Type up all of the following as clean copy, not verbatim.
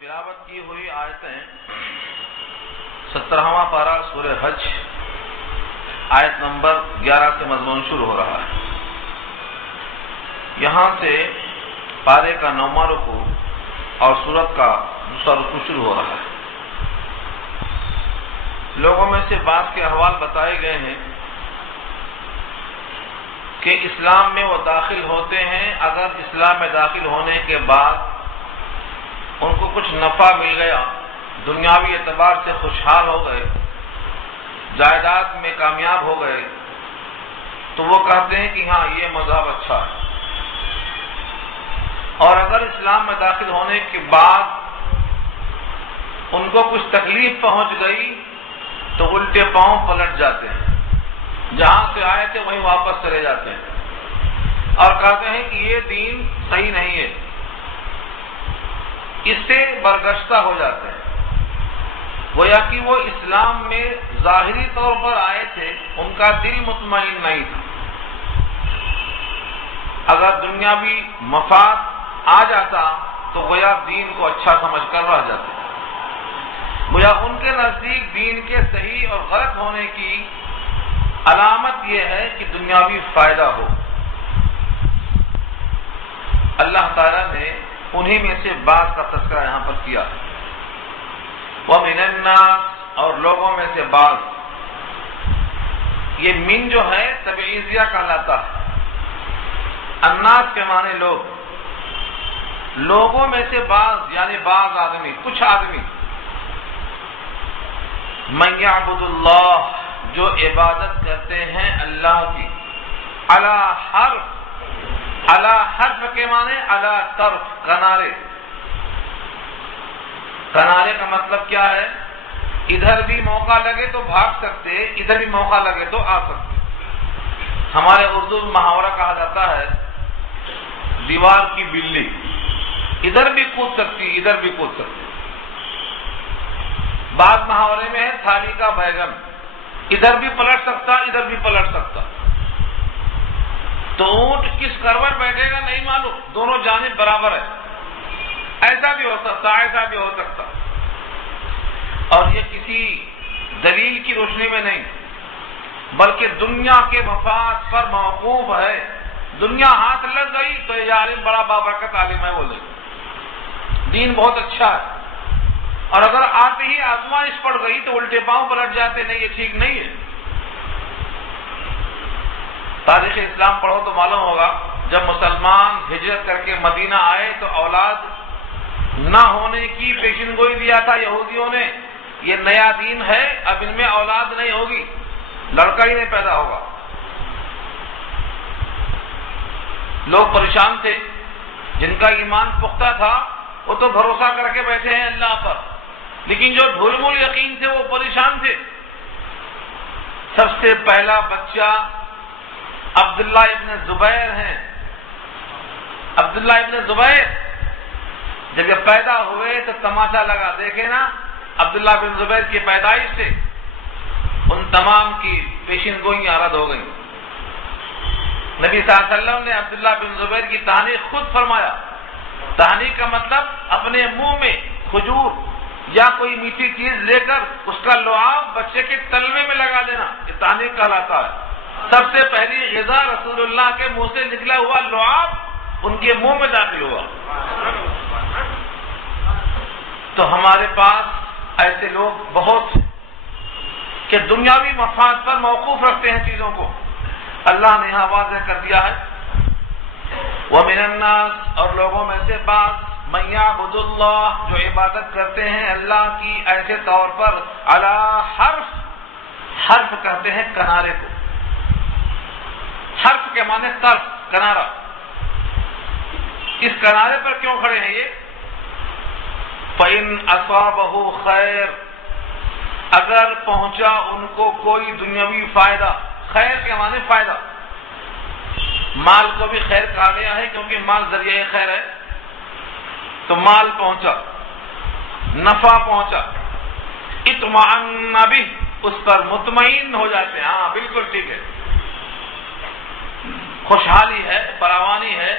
تلاوت کی ہوئی آیتیں 17واں پارہ سورہ حج آیت نمبر 11 سے مضمون شروع ہو رہا ہے۔ یہاں سے پارے کا 9واں رکوع اور سورت کا دوسرا رکوع شروع ہو رہا ہے۔ لوگوں میں سے بعض کے احوال بتائے گئے ہیں کہ اسلام میں وہ داخل ہوتے ہیں، اگر اسلام میں داخل ہونے کے بعد ان کو کچھ نفع مل گیا، دنیاوی اعتبار سے خوشحال ہو گئے، جائیداد میں کامیاب ہو گئے، تو وہ کہتے ہیں کہ ہاں یہ مذہب اچھا ہے۔ اور اگر اسلام میں داخل ہونے کے بعد ان کو کچھ تکلیف پہنچ گئی تو الٹے پاؤں پلٹ جاتے ہیں، جہاں سے آئے تھے وہیں واپس چلے جاتے ہیں اور کہتے ہیں کہ یہ دین صحیح نہیں ہے، اس سے برگشتہ ہو جاتے ہیں۔ گویا کہ وہ اسلام میں ظاہری طور پر آئے تھے، ان کا دل مطمئن نہیں تھا۔ اگر دنیاوی مفاد آ جاتا تو گویا دین کو اچھا سمجھ کر رہ جاتے، گویا ان کے نزدیک دین کے صحیح اور غلط ہونے کی علامت یہ ہے کہ دنیاوی فائدہ ہو۔ اللہ تعالیٰ نے انہی میں سے بعض کا تذکرہ یہاں پر کیا ہے۔ وَمِنَ النَّاسِ، اور لوگوں میں سے بعض، یہ من جو ہے تبعیضیہ کہلاتا ہے۔ الناس کے معنی لوگ، لوگوں میں سے بعض یعنی بعض آدمی، کچھ آدمی، مَن يَعْبُدُ اللَّهَ، جو عبادت کرتے ہیں اللہ کی، علی حرف، علی حرف کے معنی علی طرف، کنارے۔ کنارے کا مطلب کیا ہے؟ ادھر بھی موقع لگے تو بھاگ سکتے، ادھر بھی موقع لگے تو آ سکتے۔ ہمارے اردو میں محاورہ کہا جاتا ہے دیوار کی بلی، ادھر بھی کود سکتی، ادھر بھی کود سکتی۔ بعض محاورے میں ہے تھالی کا بیگن، ادھر بھی پلٹ سکتا، ادھر بھی پلٹ سکتا۔ تو اونٹ کس کروٹ بیٹھے گا نہیں معلوم، دونوں جانب برابر ہے، ایسا بھی ہو سکتا، ایسا بھی ہو سکتا۔ اور یہ کسی دلیل کی روشنی میں نہیں، بلکہ دنیا کے مفاد پر موقوف ہے۔ دنیا ہاتھ لگ گئی تو یہ عالم بڑا بابرکت عالم ہے، بولے دین بہت اچھا ہے۔ اور اگر آتے ہی آزمائش پڑ گئی تو الٹے پاؤں پلٹ جاتے، نہیں یہ ٹھیک نہیں ہے۔ تاریخ اسلام پڑھو تو معلوم ہوگا، جب مسلمان ہجرت کر کے مدینہ آئے تو اولاد نہ ہونے کی پیشن گوئی دیا تھا یہودیوں نے، یہ نیا دین ہے، اب ان میں اولاد نہیں ہوگی، لڑکا ہی نہیں پیدا ہوگا۔ لوگ پریشان تھے، جن کا ایمان پختہ تھا وہ تو بھروسہ کر کے بیٹھے ہیں اللہ پر، لیکن جو ڈھول مول یقین تھے وہ پریشان تھے۔ سب سے پہلا بچہ عبداللہ ابن زبیر ہیں۔ عبداللہ ابن زبیر جب یہ پیدا ہوئے تو تماشا لگا، دیکھے نا عبداللہ بن زبیر کی پیدائش سے ان تمام کی پیشن گوئیاں رد ہو گئیں۔ نبی صلی اللہ علیہ وسلم نے عبداللہ بن زبیر کی تحنیک خود فرمایا۔ تحنیک کا مطلب اپنے منہ میں کھجور یا کوئی میٹھی چیز لے کر اس کا لعاب بچے کے تلوے میں لگا دینا، یہ تحنیک کہلاتا ہے۔ سب سے پہلی غذا رسول اللہ کے منہ سے نکلا ہوا لعاب ان کے منہ میں داخل ہوا۔ تو ہمارے پاس ایسے لوگ بہت کہ دنیاوی مفاد پر موقوف رکھتے ہیں چیزوں کو۔ اللہ نے یہاں واضح کر دیا ہے وَمِنَ النَّاسِ، اور لوگوں میں سے بعض، مَن يَعْبُدُ اللَّهَ، جو عبادت کرتے ہیں اللہ کی ایسے طور پر، علی حرف، حرف کہتے ہیں کنارے کو، حرف کے معنی طرف، کنارہ۔ اس کنارے پر کیوں کھڑے ہیں یہ؟ فَإِنْ أَصَابَهُ خَيْرٌ، اگر پہنچا ان کو کوئی دنیاوی فائدہ، خیر کے معنی فائدہ، مال کو بھی خیر کہا گیا ہے کیونکہ مال ذریعہ خیر ہے، تو مال پہنچا، نفع پہنچا، اطمأن بہ، اس پر مطمئن ہو جاتے ہیں، ہاں بالکل ٹھیک ہے، خوشحالی ہے، فراوانی ہے،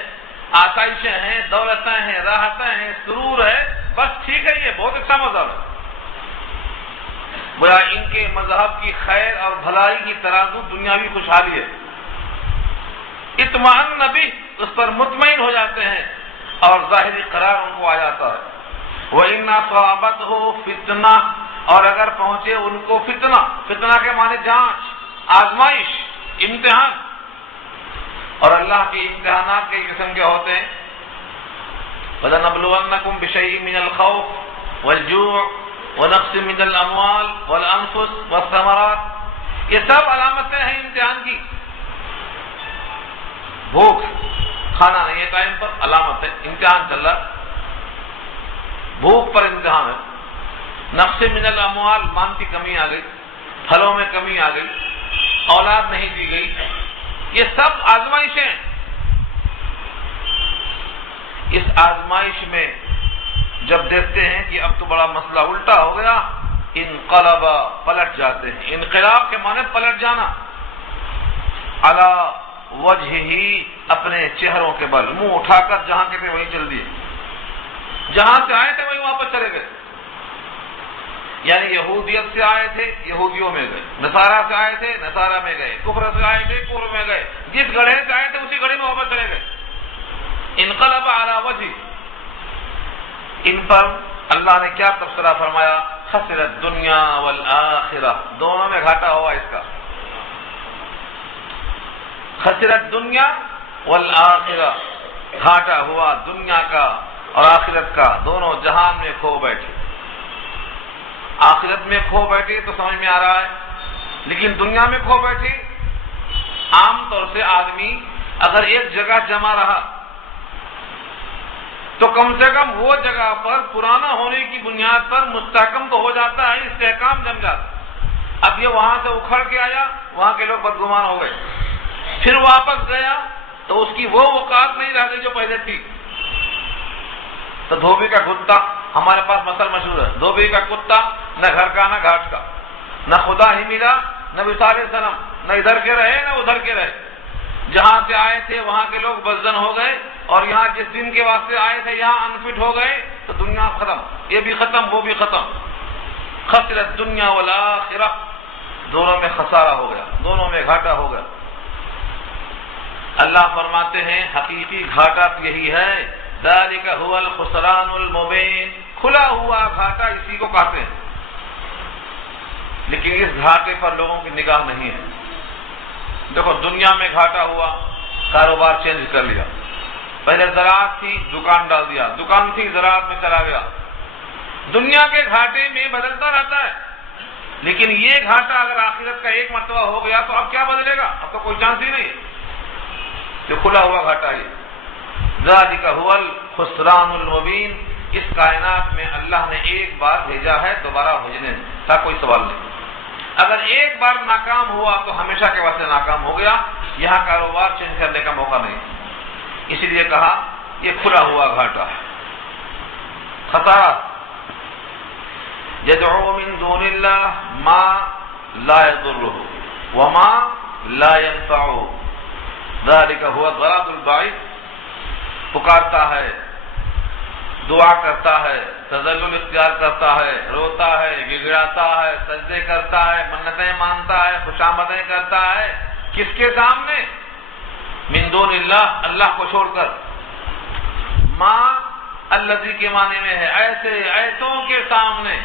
آسائشیں ہیں، دولتیں ہیں، راحتیں ہیں، سرور ہے، بس ٹھیک ہے، بہت اچھا مذہب ہے، گویا ان کے مذہب کی خیر اور بھلائی کی ترازو دنیاوی خوشحالی ہے، اطمئن نبی اس پر مطمئن ہو جاتے ہیں اور ظاہری قرار ان کو آ جاتا ہے۔ وَإِنَّ أَصَابَتْهُ فِتْنَةٌ، اور اگر پہنچے ان کو فتنہ، فتنہ کے معنی جانچ، آزمائش، امتحان، اور اللہ کے امتحانات کئی قسم کے ہوتے ہیں، وَلَنَبْلُوَنَّكُمْ بِشَيْءٍ مِّنَ الْخَوْفِ وَالْجُوعِ وَنَقْصٍ مِّنَ الْأَمْوَالِ وَالْأَنفُسِ وَالثَّمَرَاتِ، یہ سب علامتیں ہیں امتحان کی۔ بھوک، کھانا نہیں ہے ٹائم پر، علامت ہے، امتحان چل رہا ہے، بھوک پر امتحان ہے۔ نقص من الاموال، مال کی کمی آ گئی، پھلوں میں کمی آ گئی، اولاد نہیں دی گئی، یہ سب آزمائشیں ہیں۔ اس آزمائش میں جب دیکھتے ہیں کہ اب تو بڑا مسئلہ الٹا ہو گیا، انقلبا، پلٹ جاتے ہیں۔ انقلاب کے معنی پلٹ جانا، علی وجہ ہی، اپنے چہروں کے بل، منہ اٹھا کر جہاں کے تھے وہیں چل دیے، جہاں سے آئے تھے وہیں واپس چلے گئے۔ یعنی یہودیت سے آئے تھے یہودیوں میں گئے، نصارہ سے آئے تھے نصارہ میں گئے، کفر سے آئے تھے کفر میں گئے، جس گڑھے سے آئے تھے اسی گڑھے میں واپس چلے گئے۔ انقلب علی وجہ، ان پر اللہ نے کیا تبصرہ فرمایا؟ خسرت دنیا والآخرہ، دونوں میں گھاٹا ہوا اس کا۔ خسرت دنیا والآخرہ، گھاٹا ہوا دنیا کا اور آخرت کا، دونوں جہان میں کھو بیٹھے۔ آخرت میں کھو بیٹھے تو سمجھ میں آ رہا ہے، لیکن دنیا میں کھو بیٹھے، عام طور سے آدمی اگر ایک جگہ جمع رہا تو کم سے کم وہ جگہ پر پرانا ہونے کی بنیاد پر مستحکم تو ہو جاتا ہے، استحکام جم جاتا ہے۔ اب یہ وہاں سے اکھڑ کے آیا، وہاں کے لوگ بدگمان ہو گئے، پھر واپس گیا تو اس کی وہ وقات نہیں رہ گئی جو پہلے تھی۔ تو دھوبی کا کتا، ہمارے پاس مثل مشہور ہے، دھوبی کا کتا، نہ گھر کا نہ گھاٹ کا، نہ خدا ہی ملا نہ وصال صنم، نہ ادھر کے رہے نہ ادھر کے رہے۔ جہاں سے آئے تھے وہاں کے لوگ بدزن ہو گئے، اور یہاں جس دن کے واسطے آئے تھے یہاں انفٹ ہو گئے، تو دنیا ختم، یہ بھی ختم وہ بھی ختم۔ خسرت دنیا والآخرہ، دونوں میں خسارہ ہو گیا، دونوں میں گھاٹا ہو گیا۔ اللہ فرماتے ہیں حقیقی گھاٹا یہی ہے، ذالک هو الخسران المبین، کھلا ہوا گھاٹا اسی کو کہتے ہیں۔ لیکن اس گھاٹے پر لوگوں کی نگاہ نہیں ہے۔ دیکھو دنیا میں گھاٹا ہوا، کاروبار چینج کر لیا، پہلے زراعت تھی دکان ڈال دیا، دکان تھی زراعت میں چلا گیا۔ دنیا کے گھاٹے میں بدلتا رہتا ہے، لیکن یہ گھاٹا اگر آخرت کا ایک مرتبہ ہو گیا تو اب کیا بدلے گا؟ اب تو کوئی چانس ہی نہیں ہے، جو کھلا ہوا گھاٹا ہے۔ ذالک هو الخسران المبین، اس کائنات میں اللہ نے ایک بار بھیجا ہے، دوبارہ بھیجنے کا کوئی سوال نہیں۔ اگر ایک بار ناکام ہوا تو ہمیشہ کے واسطے ناکام ہو گیا، یہاں کاروبار چینج کرنے کا موقع نہیں، اسی لیے کہا یہ کھلا ہوا گھاٹا ہے۔ خسارہ، یدعو من دون اللہ ما لا یضرہ وما لا ینفعہ، ذالک هو الضلال البعید، پکارتا ہے، دعا کرتا ہے، تذلل اختیار کرتا ہے، روتا ہے، گڑگڑاتا ہے، سجدے کرتا ہے، منتیں مانتا ہے، خوشامدیں کرتا ہے، کس کے سامنے؟ من دون اللہ، اللہ کو چھوڑ کر۔ ماں الذی کے معنی میں ہے ایسے ایسوں کے سامنے،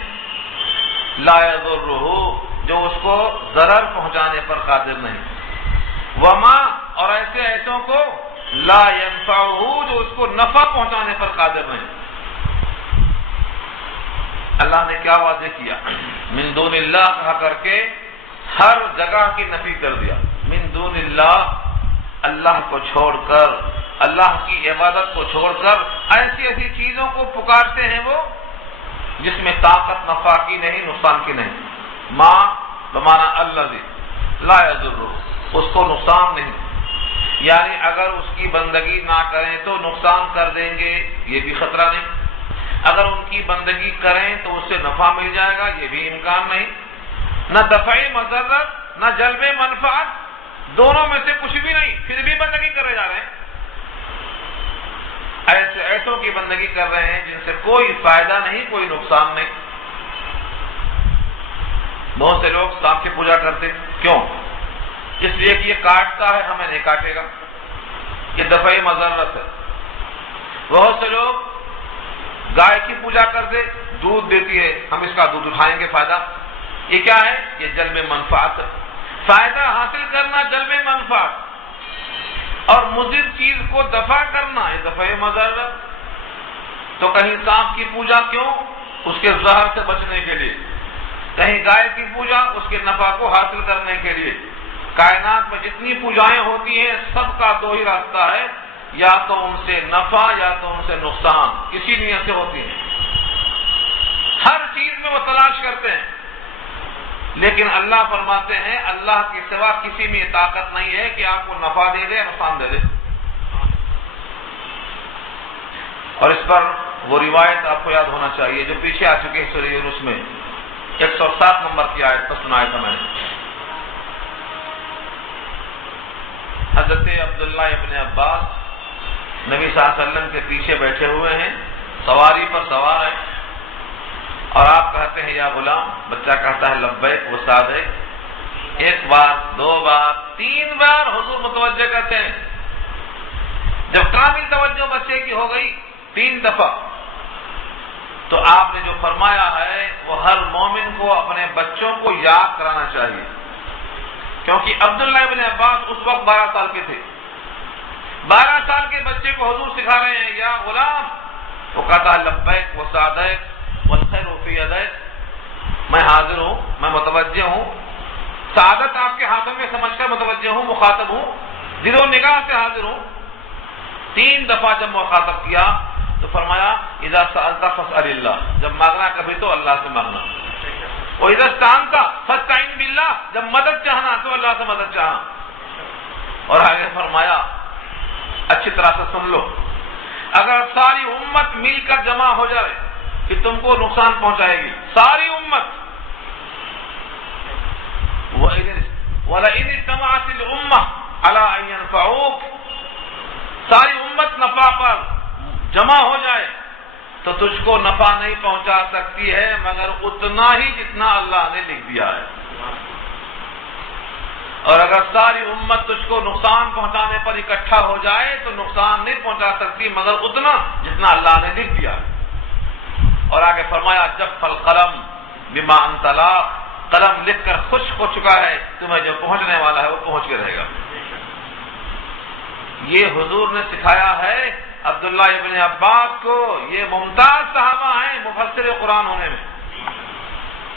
لا یضرہ، جو اس کو ضرر پہنچانے پر قادر نہیں، وما، اور ایسے ایسوں کو لا ینفعہ، جو اس کو نفع پہنچانے پر قادر نہیں۔ اللہ نے کیا واضح کیا؟ من دون اللہ کہا کر کے ہر جگہ کی نفی کر دیا۔ من دون اللہ، اللہ کو چھوڑ کر، اللہ کی عبادت کو چھوڑ کر ایسی ایسی چیزوں کو پکارتے ہیں وہ جس میں طاقت نفع کی نہیں، نقصان کی نہیں۔ ماں بمانا الذی لا یضرہ، اس کو نقصان نہیں، یعنی اگر اس کی بندگی نہ کریں تو نقصان کر دیں گے، یہ بھی خطرہ نہیں، اگر ان کی بندگی کریں تو اس سے نفع مل جائے گا، یہ بھی امکان نہیں، نہ دفع مضرت نہ جلب منفعت، دونوں میں سے کچھ بھی نہیں، پھر بھی بندگی کرے جا رہے ہیں۔ ایسوں کی بندگی کر رہے ہیں جن سے کوئی فائدہ نہیں، کوئی نقصان نہیں۔ بہت سے لوگ سانپ کی پوجا کرتے، کیوں؟ اس لیے کہ یہ کاٹتا ہے، ہمیں نہیں کاٹے گا، یہ دفعی مضرت ہے۔ بہت سے لوگ گائے کی پوجا کرتے، دودھ دیتی ہے، ہم اس کا دودھ اٹھائیں گے، فائدہ۔ یہ کیا ہے؟ یہ جلب منفعت ہے، فائدہ حاصل کرنا، جلب منفعت، اور مضر چیز کو دفع کرنا، یہ دفع مضرت۔ تو کہیں سانپ کی پوجا کیوں؟ اس کے زہر سے بچنے کے لیے، کہیں گائے کی پوجا اس کے نفع کو حاصل کرنے کے لیے۔ کائنات میں جتنی پوجائیں ہوتی ہیں سب کا دو ہی راستہ ہے، یا تو ان سے نفع یا تو ان سے نقصان، کسی نیت سے ہوتی ہیں۔ ہر چیز میں وہ تلاش کرتے ہیں، لیکن اللہ فرماتے ہیں اللہ کے سوا کسی میں یہ طاقت نہیں ہے کہ آپ کو نفع دے دے، نقصان دے دے۔ اور اس پر وہ روایت آپ کو یاد ہونا چاہیے جو پیچھے آ چکے ہیں سورہ یونس میں 107 نمبر کی آیت پر سنایا تھا میں نے۔ حضرت عبداللہ ابن عباس نبی صلی اللہ علیہ وسلم کے پیچھے بیٹھے ہوئے ہیں، سواری پر سوار ہیں، اور آپ کہتے ہیں یا غلام، بچہ کہتا ہے لبیک و سعدیک، ایک بار، دو بار، تین بار حضور متوجہ کرتے ہیں۔ جب کامل توجہ بچے کی ہو گئی 3 دفعہ، تو آپ نے جو فرمایا ہے وہ ہر مومن کو اپنے بچوں کو یاد کرانا چاہیے، کیونکہ عبداللہ ابن عباس اس وقت 12 سال کے تھے۔ 12 سال کے بچے کو حضور سکھا رہے ہیں یا غلام، وہ کہتا ہے لبیک و سعدیک والخیر فی یدیک، میں حاضر ہوں، میں متوجہ ہوں، سعادت آپ کے ہاتھوں میں سمجھ کر متوجہ ہوں، مخاطب ہوں، دل و نگاہ سے حاضر ہوں۔ 3 دفعہ جب مخاطب کیا تو فرمایا اذا سألت فاسأل اللہ، جب مانگنا کبھی تو اللہ سے مانگنا، وَإِذَا اسْتَعَنْتَ فَاسْتَعِنْ بِاللَّهِ، جب مدد چاہنا تو اللہ سے مدد چاہنا۔ اور آگے فرمایا اچھی طرح سے سن لو، اگر ساری امت مل کر جمع ہو جائے کہ تم کو نقصان پہنچائے گی، ساری امت، وَلَئِنِ اجْتَمَعَتِ الْأُمَّةُ عَلَىٰ أَن يَنفَعُوكَ، ساری امت نفع پر جمع ہو جائے تو تجھ کو نفع نہیں پہنچا سکتی ہے مگر اتنا ہی جتنا اللہ نے لکھ دیا ہے، اور اگر ساری امت تجھ کو نقصان پہنچانے پر اکٹھا ہو جائے تو نقصان نہیں پہنچا سکتی مگر اتنا جتنا اللہ نے لکھ دیا ہے۔ اور آگے فرمایا جب القلم بما انت لاق، قلم لکھ کر خوش ہو چکا ہے، تمہیں جو پہنچنے والا ہے وہ پہنچ کے رہے گا۔ یہ حضور نے سکھایا ہے عبداللہ ابن عباس کو، یہ ممتاز صحابہ ہیں مفسر قرآن ہونے میں۔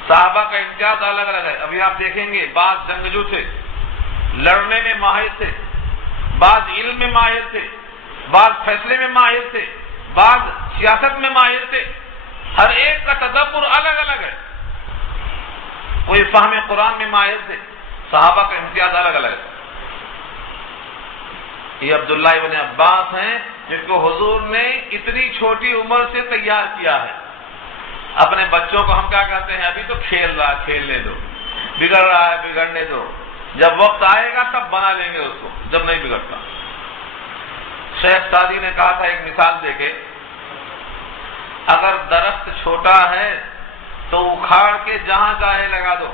صحابہ کا امتیاز الگ الگ ہے، ابھی آپ دیکھیں گے بعض جنگجو تھے، لڑنے میں ماہر تھے، بعض علم میں ماہر تھے، بعض فیصلے میں ماہر تھے، بعض سیاست میں ماہر تھے، ہر ایک کا تدبر الگ الگ ہے، کوئی فہم قرآن میں ماہر تھے، صحابہ کا امتیاز الگ الگ ہے۔ یہ عبداللہ ابن عباس ہیں جن کو حضور نے اتنی چھوٹی عمر سے تیار کیا ہے۔ اپنے بچوں کو ہم کیا کہتے ہیں، ابھی تو کھیل رہا ہے، کھیلنے دو، بگڑ رہا ہے، بگڑنے دو، جب وقت آئے گا تب بنا لیں گے اس کو، جب نہیں بگڑتا۔ شیخ سعدی نے کہا تھا ایک مثال دے کے، اگر درخت چھوٹا ہے تو اکھاڑ کے جہاں چاہے لگا دو،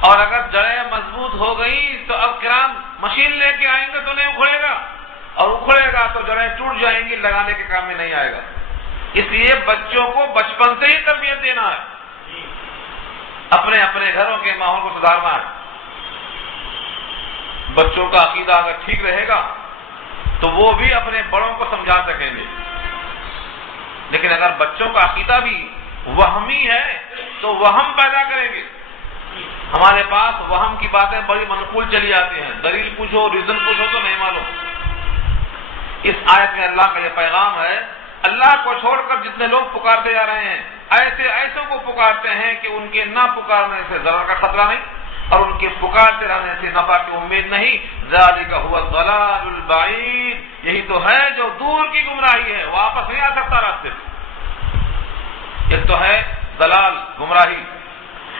اور اگر جڑیں مضبوط ہو گئی تو اب کرام مشین لے کے آئیں گے تو نہیں اکھڑے گا، اور اکھڑے گا تو جڑیں ٹوٹ جائیں گی، لگانے کے کام میں نہیں آئے گا۔ اس لیے بچوں کو بچپن سے ہی تربیت دینا ہے، اپنے اپنے گھروں کے ماحول کو سدھارنا ہے۔ بچوں کا عقیدہ اگر ٹھیک رہے گا تو وہ بھی اپنے بڑوں کو سمجھا سکیں گے، لیکن اگر بچوں کا عقیدہ بھی وہمی ہے تو وہم پیدا کریں گے۔ ہمارے پاس وہم کی باتیں بڑی منقول چلی آتی ہیں، دلیل پوچھو، ریزن پوچھو تو نہیں معلوم۔ اس آیت میں اللہ کا یہ پیغام ہے، اللہ کو چھوڑ کر جتنے لوگ پکارتے جا رہے ہیں، ایسوں کو پکارتے ہیں کہ ان کے نہ پکارنے سے ضرر کا خطرہ نہیں، اور ان کے پکارتے رہنے سے نفع کی امید نہیں۔ ذالک هو الضلال البعید، یہی تو ہے جو دور کی گمراہی ہے، واپس نہیں آ سکتا راستے سے۔ ایک تو ہے ضلال، گمراہی،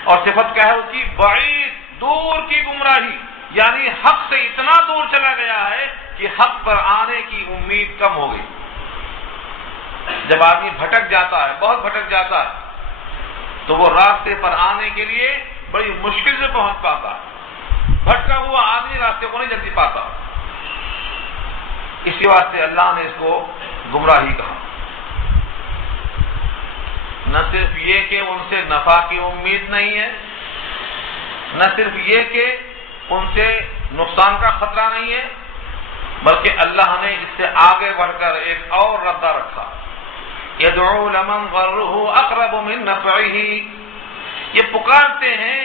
اور صفت کیا ہے اس کی، بعید، دور کی گمراہی، یعنی حق سے اتنا دور چلا گیا ہے کہ حق پر آنے کی امید کم ہو گئی۔ جب آدمی بھٹک جاتا ہے، بہت بھٹک جاتا ہے، تو وہ راستے پر آنے کے لیے بڑی مشکل سے پہنچ پاتا ہے۔ بھٹکا ہوا آدمی راستے کو نہیں جلدی پاتا۔ اسی واسطے اللہ نے اس کو گمراہی کہا۔ نہ صرف یہ کہ ان سے نفع کی امید نہیں ہے، نہ صرف یہ کہ ان سے نقصان کا خطرہ نہیں ہے، بلکہ اللہ نے اس سے آگے بڑھ کر ایک اور ردہ رکھا، يدعو لمن ضره اقرب من نفعه، یہ پکارتے ہیں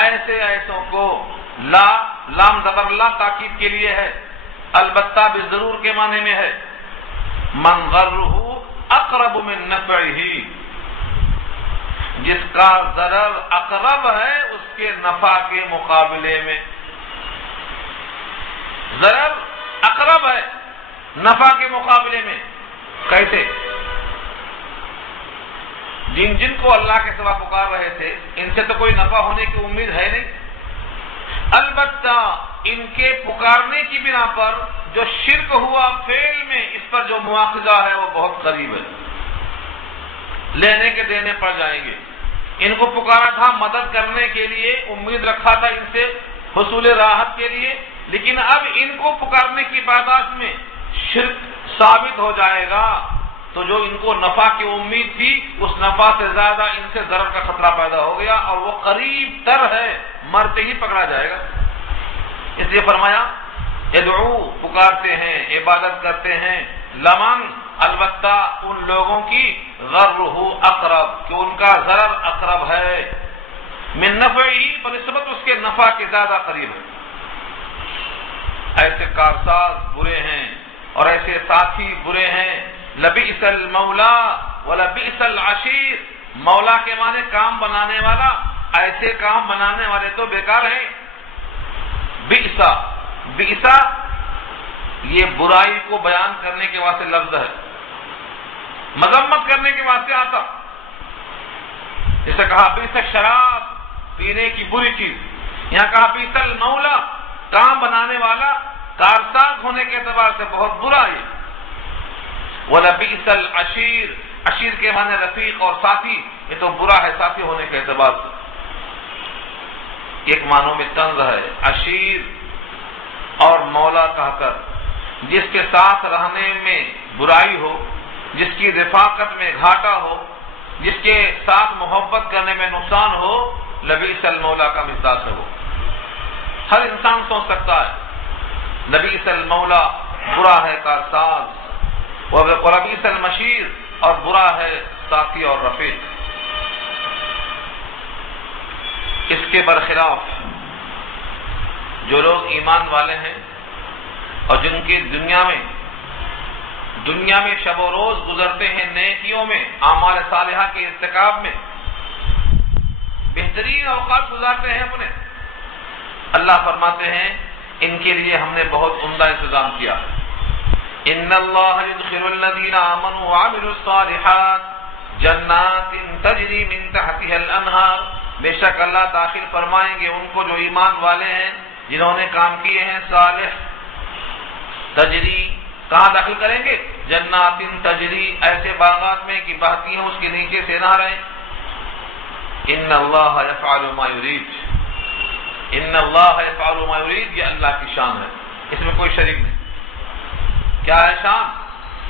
ایسے ایسوں کو، لام زبر لا تاکید کے لیے ہے، البتہ بضرور کے معنی میں ہے، من ضره اقرب من نفعه، جس کا ضرر اقرب ہے اس کے نفع کے مقابلے میں۔ ضرر اقرب ہے نفع کے مقابلے میں، کیسے؟ جن کو اللہ کے سوا پکار رہے تھے ان سے تو کوئی نفع ہونے کی امید ہے نہیں، البتہ ان کے پکارنے کی بنا پر جو شرک ہوا فعل میں، اس پر جو مواخذہ ہے وہ بہت قریب ہے، لینے کے دینے پڑ جائیں گے۔ ان کو پکارا تھا مدد کرنے کے لیے، امید رکھا تھا ان سے حصول راحت کے لیے، لیکن اب ان کو پکارنے کی پاداش میں شرک ثابت ہو جائے گا، تو جو ان کو نفع کی امید تھی اس نفع سے زیادہ ان سے ضرر کا خطرہ پیدا ہو گیا، اور وہ قریب تر ہے، مرتے ہی پکڑا جائے گا۔ اس لیے فرمایا یدعو، پکارتے ہیں، عبادت کرتے ہیں، لمن، البتہ ان لوگوں کی ضرہ اقرب، کہ ان کا ضرر اقرب ہے، من نفعی، بنسبت اس کے نفع کے زیادہ قریب ہے۔ ایسے کارساز برے ہیں اور ایسے ساتھی برے ہیں، لبئس المولا ولبئس العشیر، مولا کے معنی کام بنانے والا، ایسے کام بنانے والے تو بیکار ہیں۔ بئسا، بئسا یہ برائی کو بیان کرنے کے واسطے لفظ ہے، مذمت کرنے کے واسطے آتا، جیسے کہا بئس شراب، پینے کی بری چیز، یہاں کہا بئس المولا، کام بنانے والا، کارساز ہونے کے اعتبار سے بہت برا ہے۔ وَلَبِئْسَ الْعَشِيرُ، عشیر کے معنی رفیق اور ساتھی، یہ تو برا ہے ساتھی ہونے کے اعتبار سے۔ ایک معنوں میں طنز ہے، عشیر اور مولا کہہ کر جس کے ساتھ رہنے میں برائی ہو، جس کی رفاقت میں گھاٹا ہو، جس کے ساتھ محبت کرنے میں نقصان ہو، لبئس المولا کا مزاج ہے وہ۔ ہر انسان سوچ سکتا ہے لبئس المولا برا ہے کارساز، ولبئس المشیر اور برا ہے ساتھی اور رفیق۔ اس کے برخلاف جو لوگ ایمان والے ہیں اور جن کی دنیا میں شب و روز گزرتے ہیں نیکیوں میں، اعمال صالحہ کے ارتکاب میں، بہترین اوقات گزارتے ہیں اپنے، اللہ فرماتے ہیں ان کے لیے ہم نے بہت عمدہ انتظام کیا۔ ان اللہ يدخل الذین آمنوا وعملوا الصالحات جنات تجری من تحتها الانہار، بے شک اللہ داخل فرمائیں گے ان کو جو ایمان والے ہیں، جنہوں نے کام کیے ہیں صالح، تجری، کہاں داخل کریں گے؟ جنات تجری، ایسے باغات میں کہ بہتی ہیں اس کے نیچے سے نہریں۔ ان اللہ یفعل ما یرید، ان اللہ یفعل ما یرید، یہ اللہ کی شان ہے، اس میں کوئی شریک نہیں۔ کیا ہے شان؟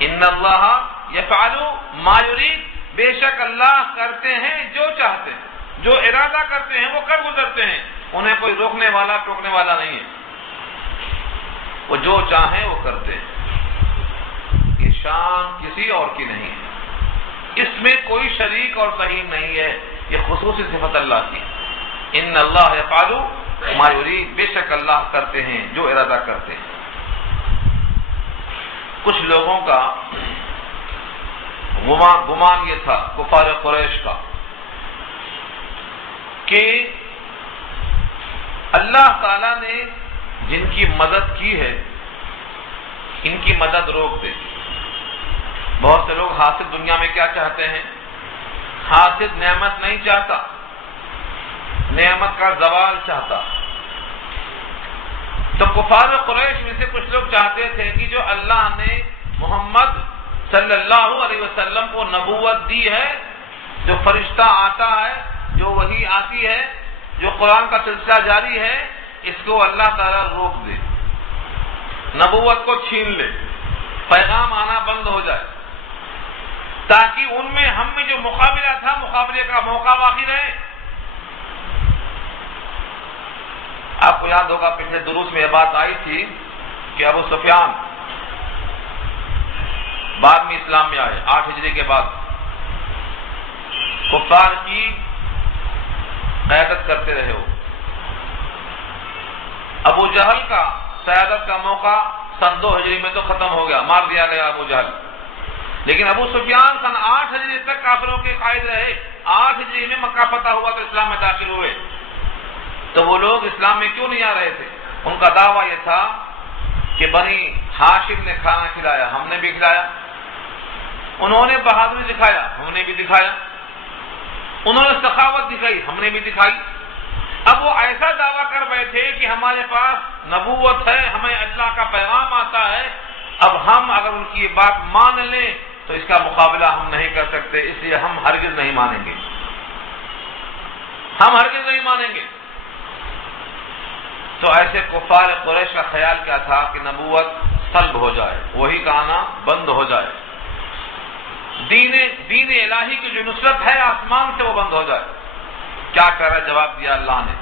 ان اللہ یفعل ما یرید، بے شک اللہ کرتے ہیں جو چاہتے ہیں، جو ارادہ کرتے ہیں وہ کر گزرتے ہیں، انہیں کوئی روکنے والا ٹوکنے والا نہیں ہے، وہ جو چاہیں وہ کرتے ہیں۔ یہ شان کسی اور کی نہیں ہے، اس میں کوئی شریک اور سہیم نہیں ہے، یہ خصوصی صفت اللہ کی۔ ان اللہ یفعل ما یرید، بے شک اللہ کرتے ہیں جو ارادہ کرتے ہیں۔ کچھ لوگوں کا گمان یہ تھا، کفار قریش کا، کہ اللہ تعالیٰ نے جن کی مدد کی ہے ان کی مدد روک دے۔ بہت سے لوگ حاصل دنیا میں کیا چاہتے ہیں؟ حاصل نعمت نہیں چاہتا، نعمت کا زوال چاہتا، تو کفار قریش میں سے کچھ لوگ چاہتے تھے کہ جو اللہ نے محمد صلی اللہ علیہ وسلم کو نبوت دی ہے، جو فرشتہ آتا ہے، جو وحی آتی ہے، جو قرآن کا سلسلہ جاری ہے، اس کو اللہ تعالیٰ روک دے، نبوت کو چھین لے، پیغام آنا بند ہو جائے، تاکہ ان میں ہم میں جو مقابلہ تھا مقابلے کا موقع باقی رہے۔ آپ کو یاد ہوگا پچھلے دروس میں یہ بات آئی تھی کہ ابو سفیان بعد میں اسلام میں آئے، 8 ہجری کے بعد کفار کی قیادت کرتے رہے ہو۔ ابو جہل کا قیادت کا موقع سن 2 ہجری میں تو ختم ہو گیا، مار دیا گیا ابو جہل، لیکن ابو سفیان سن 8 ہجری تک کافروں کے قائد رہے۔ 8 ہجری میں مکہ فتح ہوا تو اسلام میں داخل ہوئے۔ تو وہ لوگ اسلام میں کیوں نہیں آ رہے تھے؟ ان کا دعویٰ یہ تھا کہ بنی ہاشم نے کھانا کھلایا، ہم نے بھی کھلایا، انہوں نے بہادری دکھایا، ہم نے بھی دکھایا، انہوں نے سخاوت دکھائی، ہم نے بھی دکھائی۔ اب وہ ایسا دعویٰ کر بیٹھے کہ ہمارے پاس نبوت ہے، ہمیں اللہ کا پیغام آتا ہے، اب ہم اگر ان کی بات مان لیں تو اس کا مقابلہ ہم نہیں کر سکتے، اس لیے ہم ہرگز نہیں مانیں گے، ہم ہرگز نہیں مانیں گے۔ تو ایسے کفار قریش کا خیال کیا تھا کہ نبوت سلب ہو جائے، وہی کا آنا بند ہو جائے، دین الہی کی جو نصرت ہے آسمان سے وہ بند ہو جائے۔ کیا کہہ رہا جواب دیا اللہ نے،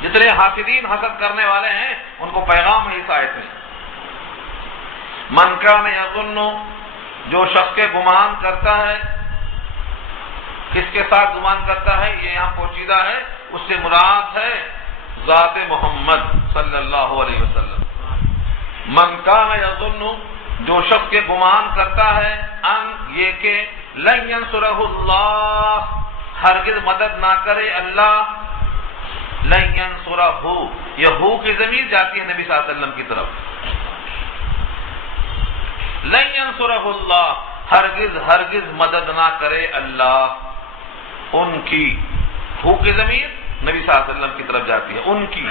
جتنے حاسدین حسد کرنے والے ہیں ان کو پیغام ہے اس آیت میں، من کان یظن، جو شخص کے گمان کرتا ہے، کس کے ساتھ گمان کرتا ہے، یہ یہاں پوشیدہ ہے، اس سے مراد ہے ذات محمد صلی اللہ علیہ وسلم۔ من کان یظن، جو شخص کے گمان کرتا ہے، ان یہ کہ لن ینصرہ اللہ، ہرگز مدد نہ کرے اللہ، لن ینصرہ، یہ ہو کی ضمیر جاتی ہے نبی صلی اللہ علیہ وسلم کی طرف، لن ینصرہ اللہ، ہرگز ہرگز مدد نہ کرے اللہ ان کی، ہو کی ضمیر نبی صلی اللہ علیہ وسلم کی طرف جاتی ہے، ان کی،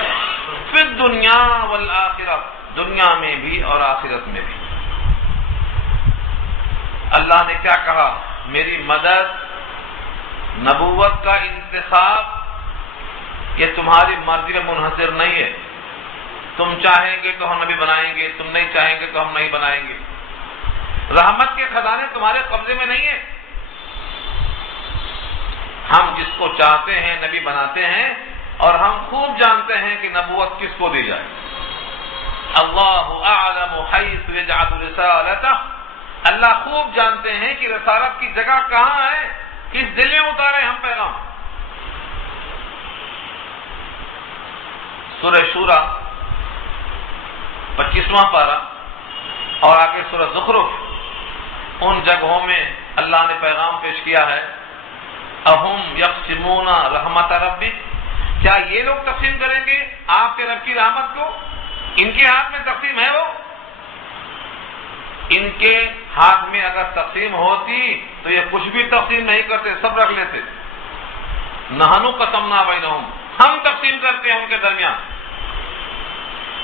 فی الدنیا والآخرہ، دنیا میں بھی اور آخرت میں بھی۔ اللہ نے کیا کہا، میری مدد، نبوت کا انتخاب یہ تمہاری مرضی میں منحصر نہیں ہے، تم چاہیں گے تو ہم نبی بنائیں گے، تم نہیں چاہیں گے تو ہم نہیں بنائیں گے، رحمت کے خزانے تمہارے قبضے میں نہیں ہیں، ہم جس کو چاہتے ہیں نبی بناتے ہیں، اور ہم خوب جانتے ہیں کہ نبوت کس کو دی جائے۔ اللہ اعلم حیث یجعل رسالتہ، اللہ خوب جانتے ہیں کہ رسالت کی جگہ کہاں ہے، کس دل میں اتارے ہم پیغام۔ سورہ شورى 25واں پارہ اور آگے سورہ زخرف، ان جگہوں میں اللہ نے پیغام پیش کیا ہے، اہم یقسمون رحمت ربک، کیا یہ لوگ تقسیم کریں گے آپ کے رب کی رحمت کو؟ ان کے ہاتھ میں تقسیم ہے، وہ ان کے ہاتھ میں اگر تقسیم ہوتی تو یہ کچھ بھی تقسیم نہیں کرتے، سب رکھ لیتے۔ نحنو قسمنا بینہم، ہم تقسیم کرتے ہیں ان کے درمیان۔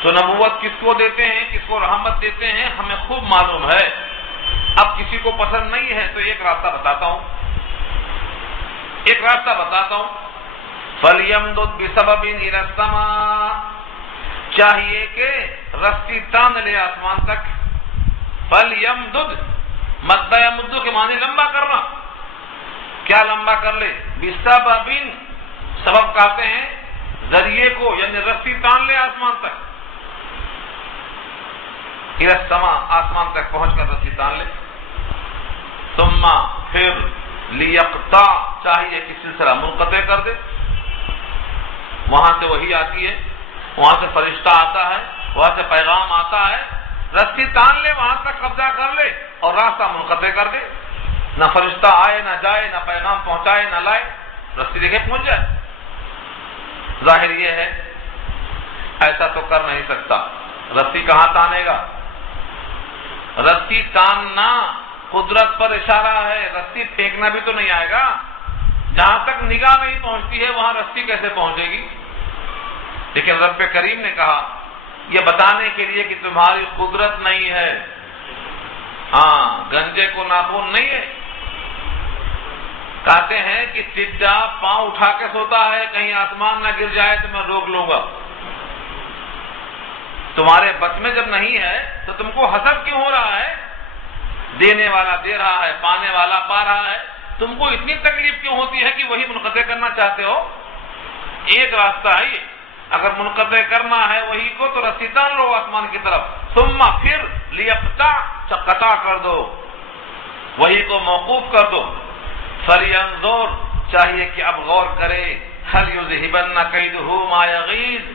تو نبوت کس کو دیتے ہیں، کس کو رحمت دیتے ہیں، ہمیں خوب معلوم ہے۔ اب کسی کو پسند نہیں ہے تو ایک راستہ بتاتا ہوں، فَلْيَمْدُدْ بِسَبَبٍ إِلَى السَّمَاءِ، چاہیے کہ رسی تان لے آسمان تک۔ فَلْيَمْدُدْ، مد یمد کے معنی لمبا کرنا، کیا لمبا کر لے؟ بِسَبَبٍ، سبب کہتے ہیں ذریعے کو، یعنی رسی تان لے آسمان تک، إِلَى السَّمَاءِ، آسمان تک پہنچ کر رسی تان لے۔ ثم، پھر، لیقطع، چاہیے کہ سلسلہ منقطع کر دے، وہاں سے وحی آتی ہے، وہاں سے فرشتہ آتا ہے، وہاں سے پیغام آتا ہے، رسی تان لے، وہاں تک قبضہ کر لے اور راستہ منقطع کر دے، نہ فرشتہ آئے نہ جائے، نہ پیغام پہنچائے نہ لائے، رسی دیکھے پہنچ جائے۔ ظاہر یہ ہے ایسا تو کر نہیں سکتا، رسی کہاں تانے گا؟ رسی تاننا قدرت پر اشارہ ہے، رسی پھینکنا بھی تو نہیں آئے گا، جہاں تک نگاہ نہیں پہنچتی ہے وہاں رسی کیسے پہنچے گی؟ لیکن رب کریم نے کہا یہ بتانے کے لیے کہ تمہاری قدرت نہیں ہے. ہاں، گنجے کو ناخن نہیں ہے. کہتے ہیں کہ ٹڈا پاؤں اٹھا کے سوتا ہے، کہیں آسمان نہ گر جائے تو میں روک لوں گا. تمہارے بس میں جب نہیں ہے تو تم کو حسد کیوں ہو رہا ہے؟ دینے والا دے رہا ہے، پانے والا پا رہا ہے، تم کو اتنی تکلیف کیوں ہوتی ہے کہ وہی منقطع کرنا چاہتے ہو؟ ایک راستہ ہے یہ، اگر منقطع کرنا ہے وہی کو تو رسی تان لو آسمان کی طرف، ثم پھر لیقطع قطع کر دو، وہی کو موقوف کر دو. فلینظر چاہیے کہ اب غور کرے، هل یذهبن کیدہ ما یغیظ،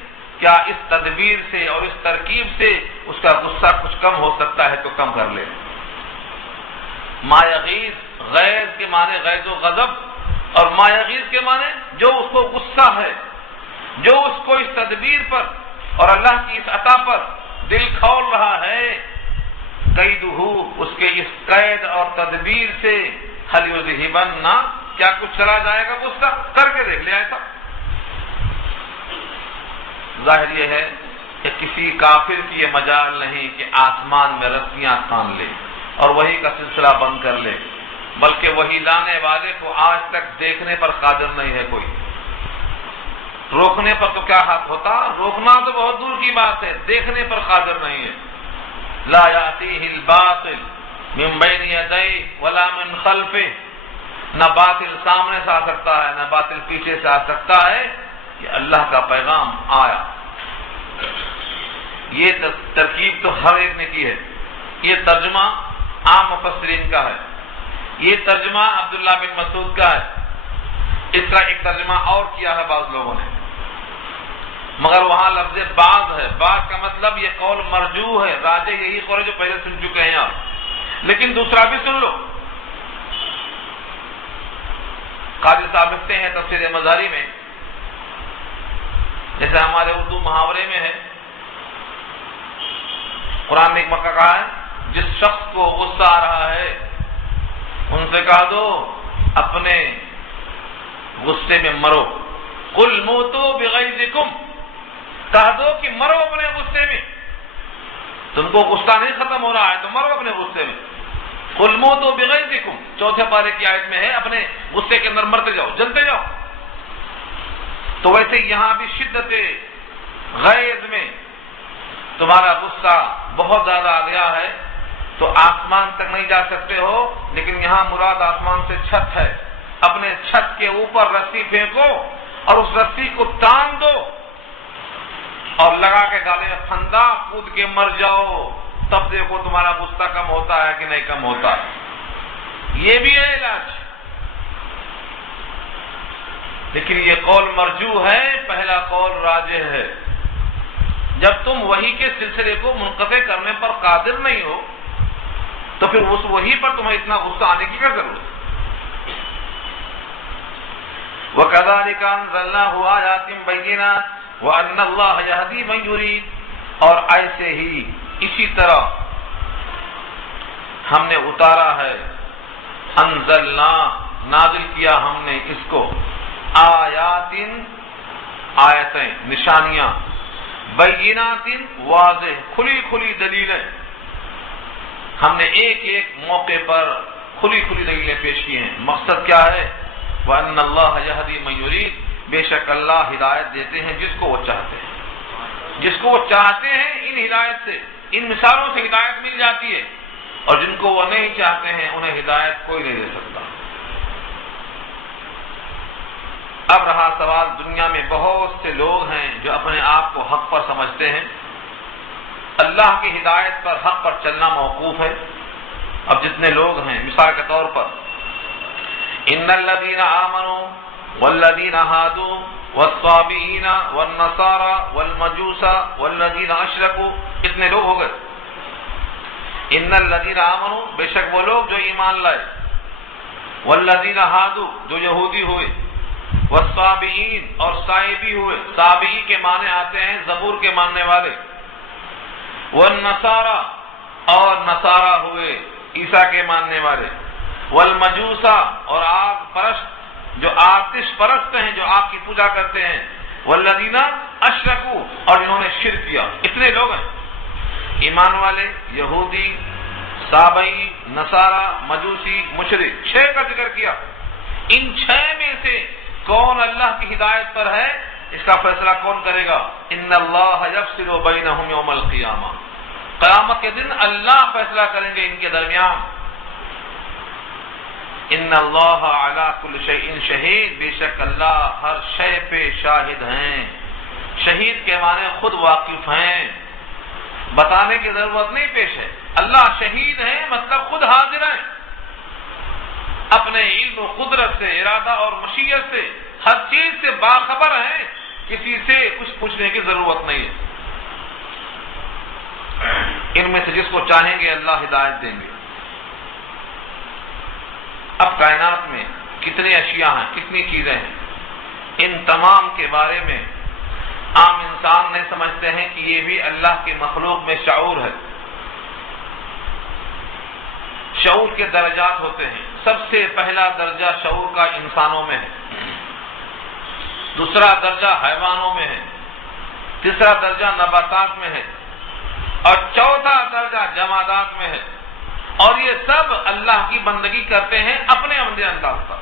کیا اس تدبیر سے اور اس ترکیب سے اس کا غصہ کچھ کم ہو سکتا ہے تو کم کر لے. ما یغیظ، غیظ کے معنی غیظ و غضب، اور ما یغیظ کے معنی جو اس کو غصہ ہے، جو اس کو اس تدبیر پر اور اللہ کی اس عطا پر دل کھول رہا ہے، قیدہ اس کے اس قید اور تدبیر سے، هل یذهبن کیا کچھ چلا جائے گا غصہ؟ کر کے دیکھ لے ایسا. ظاہر یہ ہے کہ کسی کافر کی یہ مجال نہیں کہ آسمان میں رسیاں تان لے اور وہی کا سلسلہ بند کر لے، بلکہ وہی لانے والے کو آج تک دیکھنے پر قادر نہیں ہے کوئی. روکنے پر تو کیا حق ہوتا، روکنا تو بہت دور کی بات ہے، دیکھنے پر قادر نہیں ہے. لا یاتیہ الباطل من بین یدیہ ولا من خلفہ، نہ باطل سامنے سے آ سکتا ہے نہ باطل پیچھے سے آ سکتا ہے. کہ اللہ کا پیغام آیا. یہ ترکیب تو ہر ایک نے کی ہے. یہ ترجمہ عام مفسرین کا ہے، یہ ترجمہ عبداللہ بن مسعود کا ہے. اس طرح ایک ترجمہ اور کیا ہے بعض لوگوں نے، مگر وہاں لفظ بعض ہے. بعض کا مطلب یہ قول مرجوح ہے، راجح یہی قول ہے جو پہلے سن چکے ہیں آپ، لیکن دوسرا بھی سن لو. قاضی صاحب لکھتے ہیں تفسیر مظہری میں، جیسے ہمارے اردو محاورے میں ہے، قرآن نے ایک موقع کہا ہے جس شخص کو غصہ آ رہا ہے ان سے کہہ دو اپنے غصے میں مرو. قل موتوا بغیظکم، کہہ دو کہ مرو اپنے غصے میں. تم کو غصہ نہیں ختم ہو رہا ہے تو مرو اپنے غصے میں. قل موتوا بغیظکم، چوتھے پارے کی آیت میں ہے، اپنے غصے کے اندر مرتے جاؤ، جلتے جاؤ. تو ویسے یہاں بھی شدت غیظ میں تمہارا غصہ بہت زیادہ آ گیا ہے تو آسمان تک نہیں جا سکتے ہو، لیکن یہاں مراد آسمان سے چھت ہے. اپنے چھت کے اوپر رسی پھینکو اور اس رسی کو تان دو اور لگا کے گالے میں پھندا، کود کے مر جاؤ، تب دیکھو تمہارا غصہ کم ہوتا ہے کہ نہیں کم ہوتا. یہ بھی ہے علاج، لیکن یہ قول مرجوح ہے، پہلا قول راجح ہے. جب تم وحی کے سلسلے کو منقطع کرنے پر قادر نہیں ہو تو پھر اس وحی پر تمہیں اتنا غصہ آنے کی کیا ضرورت؟ وَكَذَلِكَ أَنزَلْنَاهُ آيَاتٍ بَيِّنَاتٍ وَأَنَّ اللَّهَ يَهْدِي مَن يُرِيدُ، اور ایسے ہی اسی طرح ہم نے اتارا ہے، انزلنا نازل کیا ہم نے اس کو، آیاتن آیتیں نشانیاں، بینات واضح کھلی کھلی دلیلیں. ہم نے ایک ایک موقع پر کھلی کھلی دلیلیں پیش کی ہیں. مقصد کیا ہے؟ وَأَنَّ اللَّهَ يَهْدِي مَن يُرِيدُ، بے شک اللہ ہدایت دیتے ہیں جس کو وہ چاہتے ہیں. جس کو وہ چاہتے ہیں ان ہدایت سے، ان مثالوں سے ہدایت مل جاتی ہے، اور جن کو وہ نہیں چاہتے ہیں انہیں ہدایت کوئی نہیں دے سکتا. اب رہا سوال، دنیا میں بہت سے لوگ ہیں جو اپنے آپ کو حق پر سمجھتے ہیں، اللہ کی ہدایت پر حق پر چلنا موقوف ہے. اب جتنے لوگ ہیں مثال کے طور پر، ان الذین آمنوا والذین ہادوا والصابئین والنصارى والمجوس والذین اشرکوا، اتنے لوگ ہو گئے. ان الذین آمنوا، بے شک وہ لوگ جو ایمان لائے، والذین ہادوا جو یہودی ہوئے، والصابئین اور صائبی ہوئے. صابئی کے معنی آتے ہیں زبور کے ماننے والے. والنصارى اور نصارہ ہوئے عیسیٰ کے ماننے والے. والمجوسا اور آگ پرست جو آتش پرست ہیں، جو آگ کی پوجا کرتے ہیں. والذین اشرکوا، اور انہوں نے شرک کیا. اتنے لوگ ہیں، ایمان والے، یہودی، سابئی، نصارہ، مجوسی، مشرک. 6 کا ذکر کیا. ان 6 میں سے کون اللہ کی ہدایت پر ہے، اس کا فیصلہ کون کرے گا؟ ان اللہ یفصل بینہم یوم القیامہ، قیامت کے دن اللہ فیصلہ کریں گے ان کے درمیان. ان اللہ علی کل شیء شہید، بے شک اللہ ہر شے پہ شاہد ہیں. شہید کے معنی خود واقف ہیں، بتانے کی ضرورت نہیں پیش ہے. اللہ شہید ہیں مطلب خود حاضر ہیں، اپنے علم و قدرت سے، ارادہ اور مشیت سے ہر چیز سے باخبر ہیں، کسی سے کچھ پوچھنے کی ضرورت نہیں ہے. ان میں سے جس کو چاہیں گے اللہ ہدایت دیں گے. اب کائنات میں کتنی اشیاء ہیں، کتنی چیزیں ہیں، ان تمام کے بارے میں عام انسان نہیں سمجھتے ہیں کہ یہ بھی اللہ کی مخلوق میں شعور ہے. شعور کے درجات ہوتے ہیں. سب سے پہلا درجہ شعور کا انسانوں میں ہے، دوسرا درجہ حیوانوں میں ہے، تیسرا درجہ نباتات میں ہے، اور چوتھا درجہ جمادات میں ہے. اور یہ سب اللہ کی بندگی کرتے ہیں اپنے عمدے انداز پر،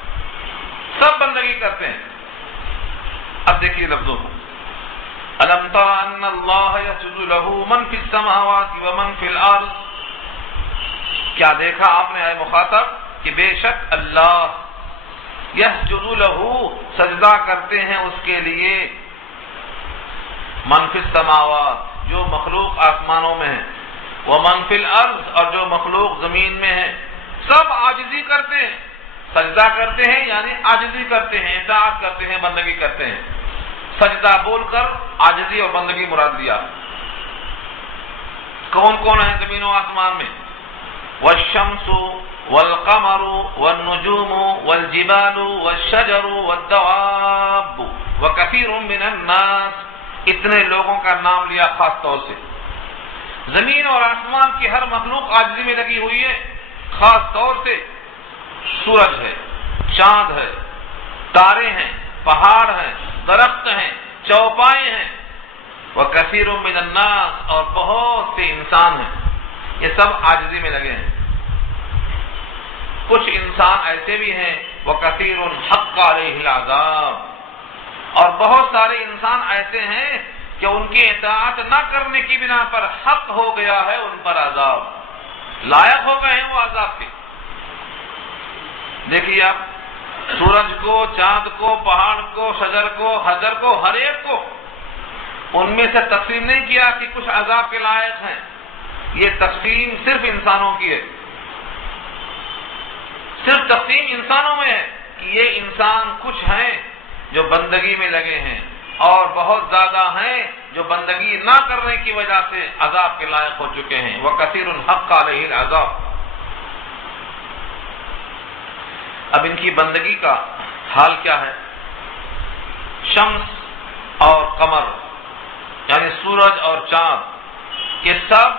سب بندگی کرتے ہیں. اب دیکھیے لفظوں کو، أَلَمْ تَرَ أَنَّ اللَّهَ يَسْجُدُ لَهُ مَنْ فِي السَّمَاوَاتِ وَمَنْ فِي الْأَرْضِ. کیا دیکھا آپ نے اے مخاطب کہ بے شک اللہ یسجد لہ، سجدہ کرتے ہیں اس کے لیے، من فی السماوات، جو مخلوق آسمانوں میں ہے، ومن فی الارض، اور جو مخلوق زمین میں ہے. سب عاجزی کرتے ہیں، سجدہ کرتے ہیں یعنی عاجزی کرتے ہیں، اطاعت کرتے ہیں، بندگی کرتے ہیں. سجدہ بول کر عاجزی اور بندگی مراد دیا. کون کون ہے زمین و آسمان میں؟ والشمس والقمر والنجوم والجبال والشجر والدواب وكثير من الناس. اتنے لوگوں کا نام لیا خاص طور سے. زمین اور آسمان کی ہر مخلوق عاجزی میں لگی ہوئی ہے. خاص طور سے سورج ہے، چاند ہے، تارے ہیں، پہاڑ ہیں، درخت ہیں، چوپائے ہیں. وَكَثِيرٌ مِّنَ النَّاسِ، اور بہت سے انسان ہیں، یہ سب عاجزی میں لگے ہیں. کچھ انسان ایسے بھی ہیں وَكَثِيرٌ حَقَّ عَلَيْهِ الْعَذَابُ، اور بہت سارے انسان ایسے ہیں کہ ان کی اطاعت نہ کرنے کی بنا پر حق ہو گیا ہے ان پر عذاب، لائق ہو گئے ہیں وہ عذاب کے. دیکھیے آپ، سورج کو، چاند کو، پہاڑ کو، شجر کو، حجر کو، ہر ایک کو ان میں سے تقسیم نہیں کیا کہ کچھ عذاب کے لائق ہیں. یہ تقسیم صرف انسانوں کی ہے، صرف تقسیم انسانوں میں ہے کہ یہ انسان کچھ ہیں جو بندگی میں لگے ہیں، اور بہت زیادہ ہیں جو بندگی نہ کرنے کی وجہ سے عذاب کے لائق ہو چکے ہیں. وَكَثِيرٌ حَقَّ عَلَيْهِ الْعَذَابُ. اب ان کی بندگی کا حال کیا ہے؟ شمس اور قمر یعنی سورج اور چاند، یہ سب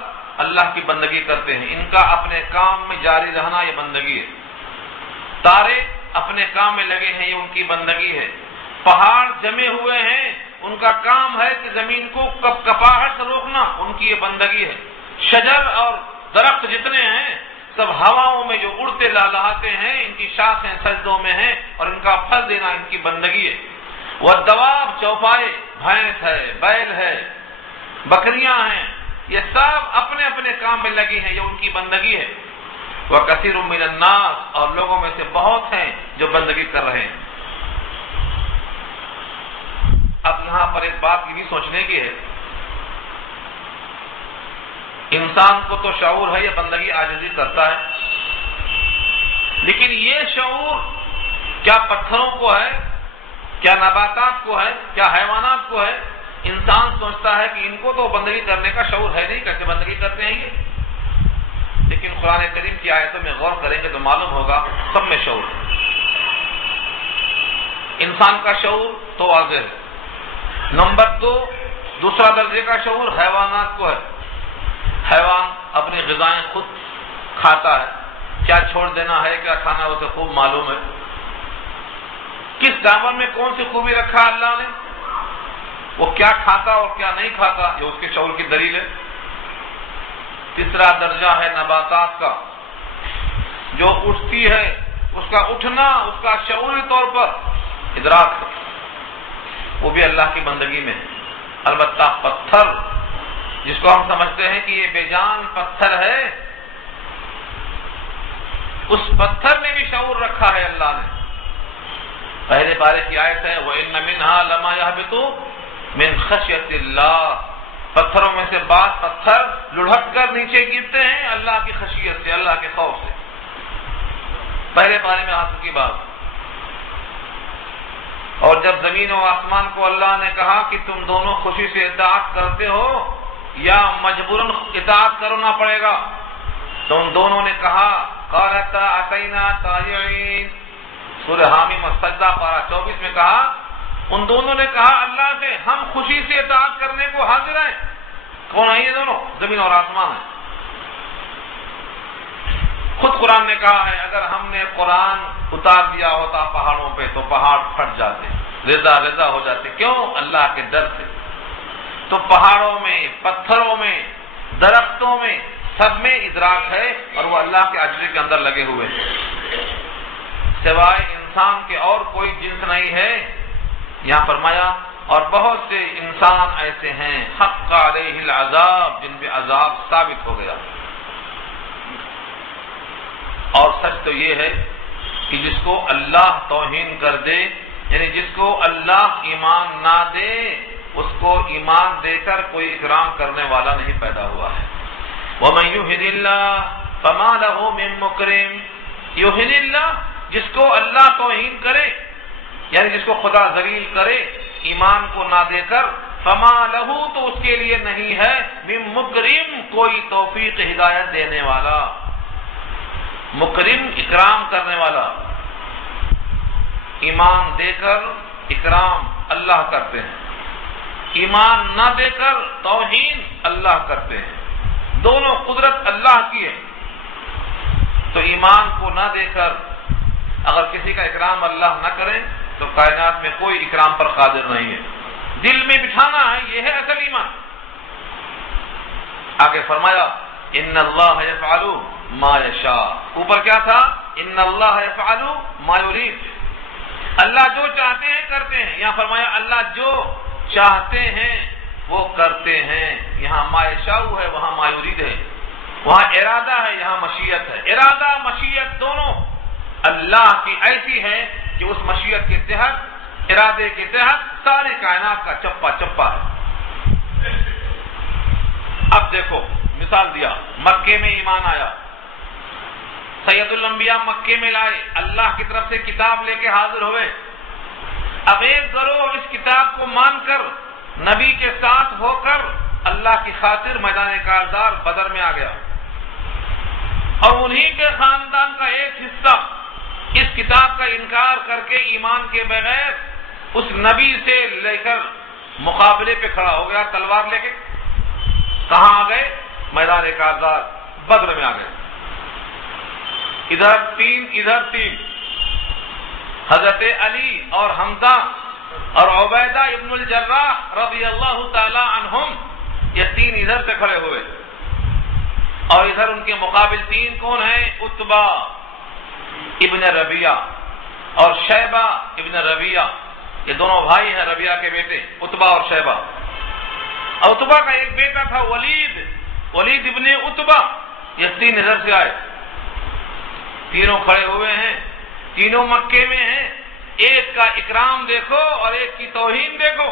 اللہ کی بندگی کرتے ہیں. ان کا اپنے کام میں جاری رہنا یہ بندگی ہے. تارے اپنے کام میں لگے ہیں، یہ ان کی بندگی ہے. پہاڑ جمے ہوئے ہیں، ان کا کام ہے کہ زمین کو کپاہٹ سے روکنا، ان کی یہ بندگی ہے. شجر اور درخت جتنے ہیں سب ہواؤں میں جو اڑتے لہلہاتے ہیں، ان کی شاخیں سجدوں میں ہیں، اور ان کا پھل دینا ان کی بندگی ہے. والدواب، چوپائے، بھینس ہے، بیل ہے، بکریاں ہیں، یہ سب اپنے اپنے کام میں لگی ہیں، یہ ان کی بندگی ہے. وَكَثِيرٌ مِّنَ النَّاسِ، اور لوگوں میں سے بہت ہیں جو بندگی کر رہے ہیں. اب یہاں پر ایک بات یہ بھی سوچنے کی ہے، انسان کو تو شعور ہے، یہ بندگی عاجزی کرتا ہے، لیکن یہ شعور کیا پتھروں کو ہے، کیا نباتات کو ہے، کیا حیوانات کو ہے؟ انسان سوچتا ہے کہ ان کو تو بندگی کرنے کا شعور ہے نہیں، کیسے بندگی کرتے ہیں یہ؟ لیکن قرآن کریم کی آیتوں میں غور کریں گے تو معلوم ہوگا سب میں شعور ہے. انسان کا شعور تو واضح ہے. نمبر 2، دوسرا درجے کا شعور حیوانات کو ہے. حیوان اپنی غذائیں خود کھاتا ہے، کیا چھوڑ دینا ہے، کیا کھانا ہے، اسے خوب معلوم ہے. کس جانور میں کون سی خوبی رکھا اللہ نے، وہ کیا کھاتا اور کیا نہیں کھاتا، یہ اس کے شعور کی دلیل ہے۔ تیسرا درجہ ہے نباتات کا، جو اٹھتی ہے اس کا اٹھنا اس کا شعوری طور پر ادراک ہے، وہ بھی اللہ کی بندگی میں ہے۔ البتہ پتھر جس کو ہم سمجھتے ہیں کہ یہ بے جان پتھر ہے، اس پتھر میں بھی شعور رکھا ہے اللہ نے۔ پہلے پارے کی آیت ہے وَإِنَّ مِنْهَا لَمَا يَهْبِطُ مِنْ خَشْيَةِ اللَّهِ، پتھروں میں سے بعض پتھر لڑھک کر نیچے گرتے ہیں اللہ کی خشیت سے، اللہ کے خوف سے۔ پہلے پارے میں آسمان کی بات، اور جب زمین و آسمان کو اللہ نے کہا کہ تم دونوں خوشی سے اطاعت کرتے ہو یا مجبوراً اطاعت کرنا پڑے گا، تو ان دونوں نے کہا قالتا اتینا طائعین، سورہ حامیم السجدہ پارہ 24 میں کہا، ان دونوں نے کہا اللہ سے ہم خوشی سے اطاعت کرنے کو حاضر ہیں۔ کون ہے یہ دونوں؟ زمین اور آسمان ہیں۔ خود قرآن نے کہا ہے اگر ہم نے قرآن اتار دیا ہوتا پہاڑوں پہ تو پہاڑ پھٹ جاتے، رضا رضا ہو جاتے۔ کیوں؟ اللہ کے ڈر سے۔ تو پہاڑوں میں، پتھروں میں، درختوں میں، سب میں ادراک ہے، اور وہ اللہ کے اجر کے اندر لگے ہوئے ہیں۔ سوائے انسان کے اور کوئی جنس نہیں ہے، یہاں فرمایا، اور بہت سے انسان ایسے ہیں حق علیہ العذاب، جن پہ عذاب ثابت ہو گیا۔ اور سچ تو یہ ہے کہ جس کو اللہ توہین کر دے، یعنی جس کو اللہ ایمان نہ دے، اس کو ایمان دے کر کوئی اکرام کرنے والا نہیں پیدا ہوا ہے۔ وَمَن يُهِنِ اللَّهُ فَمَا لَهُ مِن مُّكْرِمٍ، يُهِنِ اللَّهُ، جس کو اللہ توہین کرے، یعنی جس کو خدا ذلیل کرے ایمان کو نہ دے کر، فما لہو، تو اس کے لیے نہیں ہے من مکرم، کوئی توفیق ہدایت دینے والا۔ مکرم اکرام کرنے والا، ایمان دے کر اکرام اللہ کرتے ہیں، ایمان نہ دے کر توہین اللہ کرتے ہیں، دونوں قدرت اللہ کی ہے۔ تو ایمان کو نہ دے کر اگر کسی کا اکرام اللہ نہ کرے تو کائنات میں کوئی اکرام پر قادر نہیں ہے۔ دل میں بٹھانا ہے، یہ ہے اصل ایمان۔ آگے فرمایا ان اللہ یفعل ما یشاء، اوپر کیا تھا؟ ان اللہ یفعل ما یرید، اللہ جو چاہتے ہیں کرتے ہیں۔ یہاں فرمایا اللہ جو چاہتے ہیں وہ کرتے ہیں۔ یہاں ما یشاء ہے، وہاں ما یرید ہے، وہاں ارادہ ہے، یہاں مشیت ہے۔ ارادہ مشیت دونوں اللہ کی ایسی ہے کہ اس مشیت کے تحت، ارادے کے تحت سارے کائنات کا چپا چپا ہے۔ اب دیکھو مثال دیا، مکے میں ایمان آیا، سید الانبیاء مکے میں لائے، اللہ کی طرف سے کتاب لے کے حاضر ہوئے۔ اب ایک گروہ اس کتاب کو مان کر نبی کے ساتھ ہو کر اللہ کی خاطر میدان کارزار بدر میں آ گیا، اور انہی کے خاندان کا ایک حصہ اس کتاب کا انکار کر کے ایمان کے بغیر اس نبی سے لے کر مقابلے پہ کھڑا ہو گیا تلوار لے کے۔ کہاں آ گئے؟ میدان کارزار بدر میں آ گئے۔ ادھر تین ادھر تین، حضرت علی اور حمزہ اور عبیدہ ابن الجراح رضی اللہ تعالی عنہم، یہ تین ادھر سے کھڑے ہوئے، اور ادھر ان کے مقابل تین کون ہیں؟ عتبہ ابن ربیعہ اور شیبہ ابن ربیعہ، یہ دونوں بھائی ہیں ربیعہ کے بیٹے، عتبہ اور شیبہ۔ عتبہ کا ایک بیٹا تھا ولید ابن عتبہ، یہ تین ادھر سے آئے، تینوں کھڑے ہوئے ہیں، تینوں مکے میں ہیں۔ ایک کا اکرام دیکھو اور ایک کی توہین دیکھو۔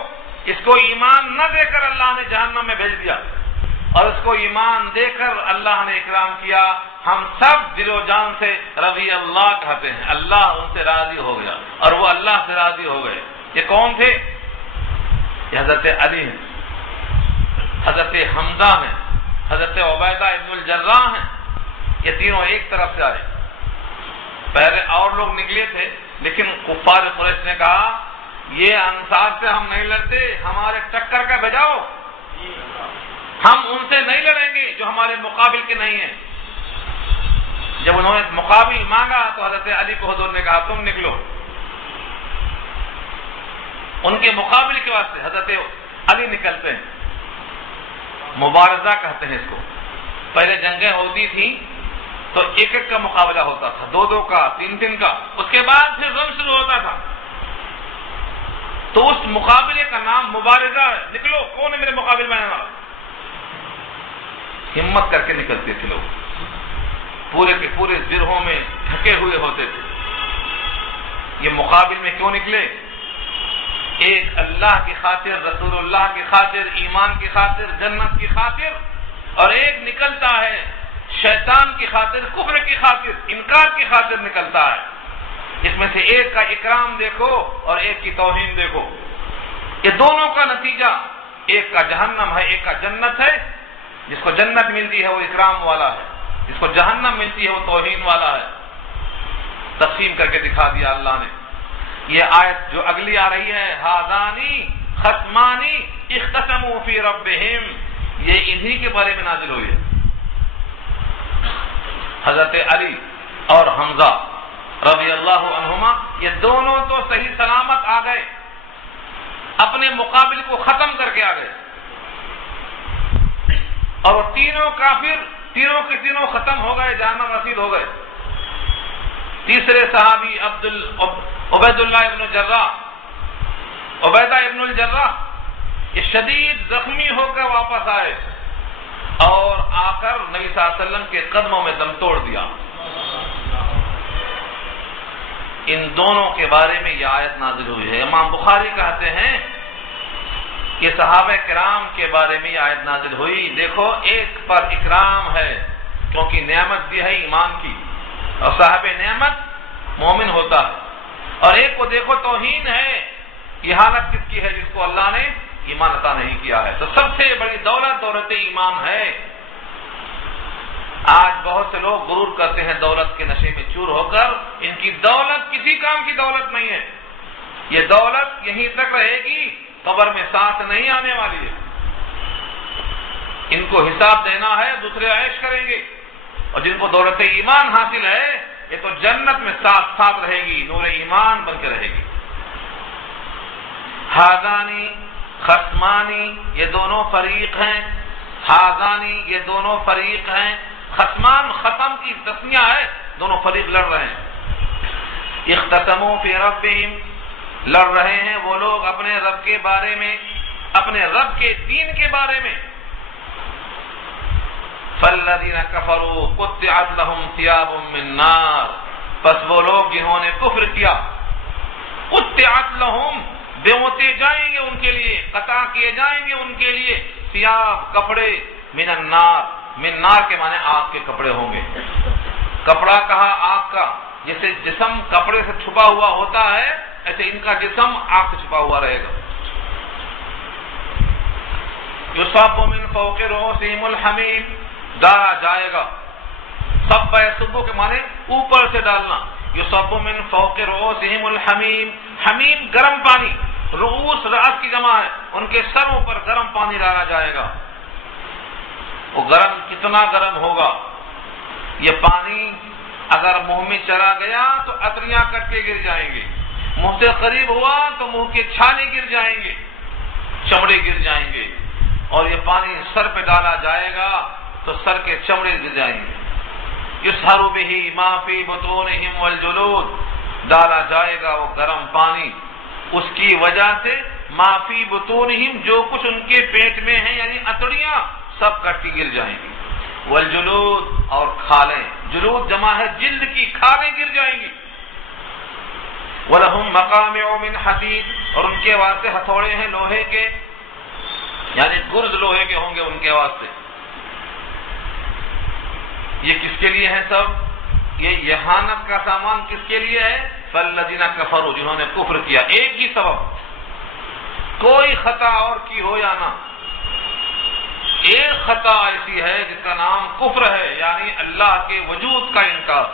اس کو ایمان نہ دے کر اللہ نے جہنم میں بھیج دیا، اور اس کو ایمان دے کر اللہ نے اکرام کیا۔ ہم سب دل و جان سے رضی اللہ کہتے ہیں، اللہ ان سے راضی ہو گیا اور وہ اللہ سے راضی ہو گئے۔ یہ کون تھے؟ یہ حضرت علی ہیں، حضرت حمزہ ہیں، حضرت عبیدہ ابن الجراح ہیں، یہ تینوں ایک طرف سے آئے۔ پہلے اور لوگ نکلے تھے، لیکن کفار قریش نے کہا یہ انصار سے ہم نہیں لڑتے، ہمارے ٹکر کا بجاؤ، ہم ان سے نہیں لڑیں گے جو ہمارے مقابل کے نہیں ہیں۔ جب انہوں نے مقابل مانگا تو حضرت علی کو حضور نے کہا تم نکلو۔ ان کے مقابل کے واسطے حضرت علی نکلتے ہیں، مبارزہ کہتے ہیں اس کو۔ پہلے جنگیں ہوتی تھیں تو ایک ایک کا مقابلہ ہوتا تھا، دو دو کا، تین تین کا، اس کے بعد پھر جنگ شروع ہوتا تھا، تو اس مقابلے کا نام مبارزہ ہے۔ نکلو، کون ہے میرے مقابل میں؟ ہمت کر کے نکلتے تھے لوگ، پورے کے پورے زرہوں میں تھکے ہوئے ہوتے تھے۔ یہ مقابل میں کیوں نکلے؟ ایک اللہ کی خاطر، رسول اللہ کی خاطر، ایمان کی خاطر، جنت کی خاطر، اور ایک نکلتا ہے شیطان کی خاطر، کفر کی خاطر، انکار کی خاطر نکلتا ہے۔ اس میں سے ایک کا اکرام دیکھو اور ایک کی توہین دیکھو، یہ دونوں کا نتیجہ ایک کا جہنم ہے، ایک کا جنت ہے۔ جس کو جنت ملتی ہے وہ اکرام والا ہے، جس کو جہنم ملتی ہے وہ توہین والا ہے۔ تقسیم کر کے دکھا دیا اللہ نے۔ یہ آیت جو اگلی آ رہی ہے، ہذانی خصمانی اختصموا فی ربہم، یہ انہی کے بارے میں نازل ہوئی ہے۔ حضرت علی اور حمزہ رضی اللہ عنہما یہ دونوں تو صحیح سلامت آ گئے، اپنے مقابل کو ختم کر کے آ گئے، اور تینوں کافر تینوں کے تینوں ختم ہو گئے، جہنم رسید ہو گئے۔ تیسرے صحابی عبید اللہ ابن الجراح، عبیدہ ابن الجراح، یہ شدید زخمی ہو کر واپس آئے اور آ کر نبی صلی اللہ علیہ وسلم کے قدموں میں دم توڑ دیا۔ ان دونوں کے بارے میں یہ آیت نازل ہوئی ہے۔ امام بخاری کہتے ہیں کہ صحابہ کرام کے بارے میں یہ آیت نازل ہوئی۔ دیکھو، ایک پر اکرام ہے کیونکہ نعمت دی ہے ایمان کی، اور صاحب نعمت مومن ہوتا ہے، اور ایک کو دیکھو توہین ہے، یہ حالت کس کی ہے؟ جس کو اللہ نے ایمان عطا نہیں کیا ہے۔ تو سب سے بڑی دولت دولت ایمان ہے۔ آج بہت سے لوگ غرور کرتے ہیں دولت کے نشے میں چور ہو کر، ان کی دولت کسی کام کی دولت نہیں ہے، یہ دولت یہیں تک رہے گی، قبر میں ساتھ نہیں آنے والی ہے۔ ان کو حساب دینا ہے، دوسرے عیش کریں گے، اور جن کو دولت ایمان حاصل ہے یہ تو جنت میں ساتھ ساتھ رہے گی، نور ایمان بن کے رہے گی۔ ہاذانی خصمانی، یہ دونوں فریق ہیں، ہاذانی یہ دونوں فریق ہیں، خصمان ختم کی تسمیہ ہے، دونوں فریق لڑ رہے ہیں۔ اختصموا فی ربہم، لڑ رہے ہیں وہ لوگ اپنے رب کے بارے میں، اپنے رب کے دین کے بارے میں۔ فالذین کفروا قطعت لهم ثیاب من نار، پس وہ لوگ جنہوں نے کفر کیا، قطعت لهم، بیوتے جائیں گے ان کے لیے، قطع کیے جائیں گے ان کے لیے، ثیاب کپڑے، من النار، من نار کے معنی آگ کے کپڑے ہوں گے۔ کپڑا کہا آگ کا، جیسے جسم کپڑے سے چھپا ہوا ہوتا ہے ایسے ان کا جسم آگ سے چھپا ہوا رہے گا۔ یصب من فوق رؤوسہم الحمیم، ڈالا جائے گا، صب یصب کے معنی اوپر سے ڈالنا، یصب من فوق رؤوسہم الحمیم، حمیم گرم پانی، رؤوس رأس کی جمع ہے، ان کے سروں پر گرم پانی ڈالا جائے گا۔ وہ گرم کتنا گرم ہوگا؟ یہ پانی اگر منہ میں چلا گیا تو اتریاں کٹ کے گر جائیں گے، منہ سے قریب ہوا تو منہ کے چھالے گر جائیں گے، چمڑے گر جائیں گے، اور یہ پانی سر پہ ڈالا جائے گا تو سر کے چمڑے گر جائیں گے۔ یصہر بہ ما فی بطونہم والجلود، ڈالا جائے گا وہ گرم پانی اس کی وجہ سے ما فی بطونہم، جو کچھ ان کے پیٹ میں ہے یعنی اتڑیاں سب کٹی گر جائیں گی، والجلود، اور کھالیں، جلود جمع ہے جلد کی، کھالیں گر جائیں گی۔ وَلَهُمْ مَقَامِعُ مِنْ حَدِيدٍ، اور ان کے واسطے ہتھوڑے ہیں لوہے کے، یعنی گرز لوہے کے ہوں گے ان کے واسطے۔ یہ کس کے لیے ہے سب؟ یہ اہانت کا سامان کس کے لیے ہے؟ فَالَّذِينَ كَفَرُوا، جنہوں نے کفر کیا۔ ایک ہی سبب، کوئی خطا اور کی ہو یا نہ، ایک خطا ایسی ہے جس کا نام کفر ہے، یعنی اللہ کے وجود کا انکار،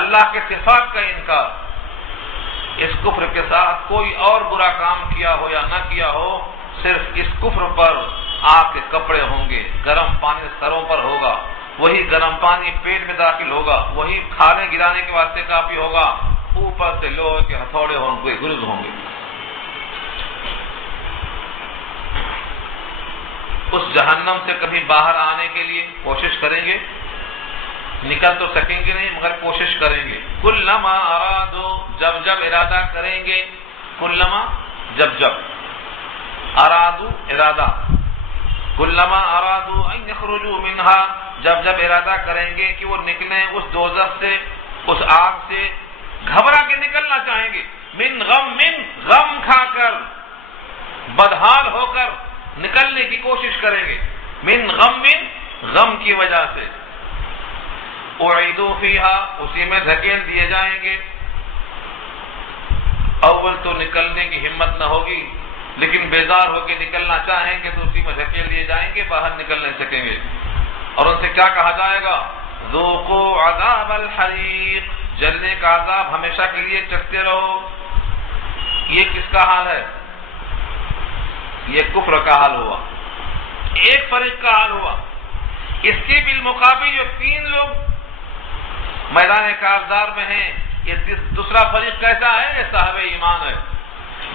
اللہ کے صفات کا انکار۔ اس کفر کے ساتھ کوئی اور برا کام کیا ہو یا نہ کیا ہو، صرف اس کفر پر آگ کے کپڑے ہوں گے، گرم پانی سروں پر ہوگا، وہی گرم پانی پیٹ میں داخل ہوگا، وہی کھانے گرانے کے واسطے کافی ہوگا، اوپر سے لوہے کے ہتھوڑے ہوں گے، گرز ہوں گے۔ جہنم سے کبھی باہر آنے کے لیے کوشش کریں گے؟ نکل تو سکیں گے نہیں، مگر کوشش کریں گے. کلما ارادو، جب جب ارادہ کریں گے. کلما، جب جب، ارادو ارادہ. کلما ارادو ان یخرجوا منها، جب جب ارادہ کریں گے کہ وہ نکلیں اس دوزخ سے، اس آگ سے، گھبرا کے نکلنا چاہیں گے. من غم کھا کر، بدحال ہو کر نکلنے کی کوشش کریں گے. من غم کی وجہ سے. اعیدوا فیہا، اسی میں دھکیل دیے جائیں گے. اول تو نکلنے کی ہمت نہ ہوگی، لیکن بیزار ہو کے نکلنا چاہیں گے تو اسی میں دھکیل دیے جائیں گے، باہر نکل نہیں سکیں گے. اور ان سے کیا کہا جائے گا؟ ذوقوا عذاب الحریق، جلنے کا عذاب ہمیشہ کے لیے چکھتے رہو. یہ کس کا حال ہے؟ یہ کفر کا حال ہوا، ایک فریق کا حال ہوا. اس کے بالمقابل جو 3 لوگ میدان کارزار میں ہیں، یہ دوسرا فریق کیسا ہے؟ یہ صاحب ایمان ہے.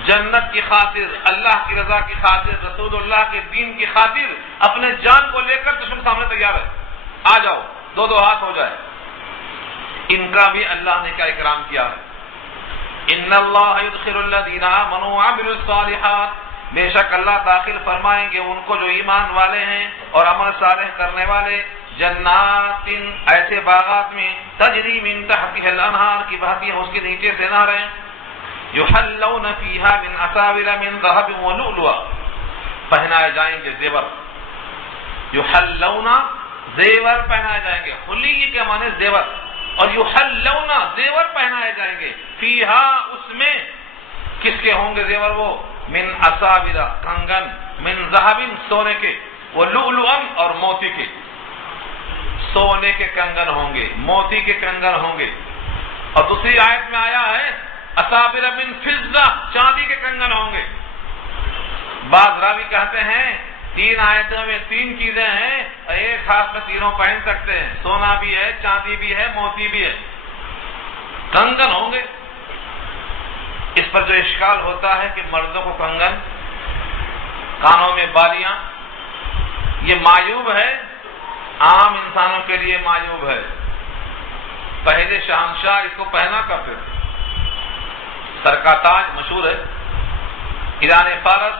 جنت کی خاطر، اللہ کی رضا کی خاطر، رسول اللہ کے دین کی خاطر اپنے جان کو لے کر دشمن سامنے تیار ہے. آ جاؤ، 2 ہاتھ ہو جائے. ان کا بھی اللہ نے کیا اکرام کیا ہے. ان اللہ یدخل الذین آمنوا وعملوا الصالحات، بے شک اللہ داخل فرمائیں گے ان کو جو ایمان والے ہیں اور عمل صالح کرنے والے، جنات، ایسے باغات میں، تجری من تحتها الانہار کی بہتی ہیں اس کے نیچے سے نہریں، یحلون فیہا من اساور من ذهب ولؤلؤا، پہنائے جائیں گے زیور. یحلون، زیور پہنائے جائیں گے. حلی کے معنی زیور، اور یحلون زیور پہنائے جائیں گے. فیہا، اس میں کس کے ہوں گے زیور؟ وہ من اساور، کنگن، من ذهب، سونے کے، ولؤلؤا، اور موتی کے. سونے کے کنگن ہوں گے، موتی کے کنگن ہوں گے. اور دوسری آیت میں آیا ہے اساور من فضہ، چاندی کے کنگن ہوں گے. بعض راوی کہتے ہیں 3 آیتوں میں 3 چیزیں ہیں، ایک ہاتھ میں تینوں پہن سکتے ہیں، سونا بھی ہے، چاندی بھی ہے، موتی بھی ہے، کنگن ہوں گے. اس پر جو اشکال ہوتا ہے کہ مردوں کو کنگن، کانوں میں بالیاں، یہ معیوب ہے، عام انسانوں کے لیے معیوب ہے. پہلے شہنشاہ اس کو پہنا کرتے تھے. سر کا تاج مشہور ہے. ایران فارس،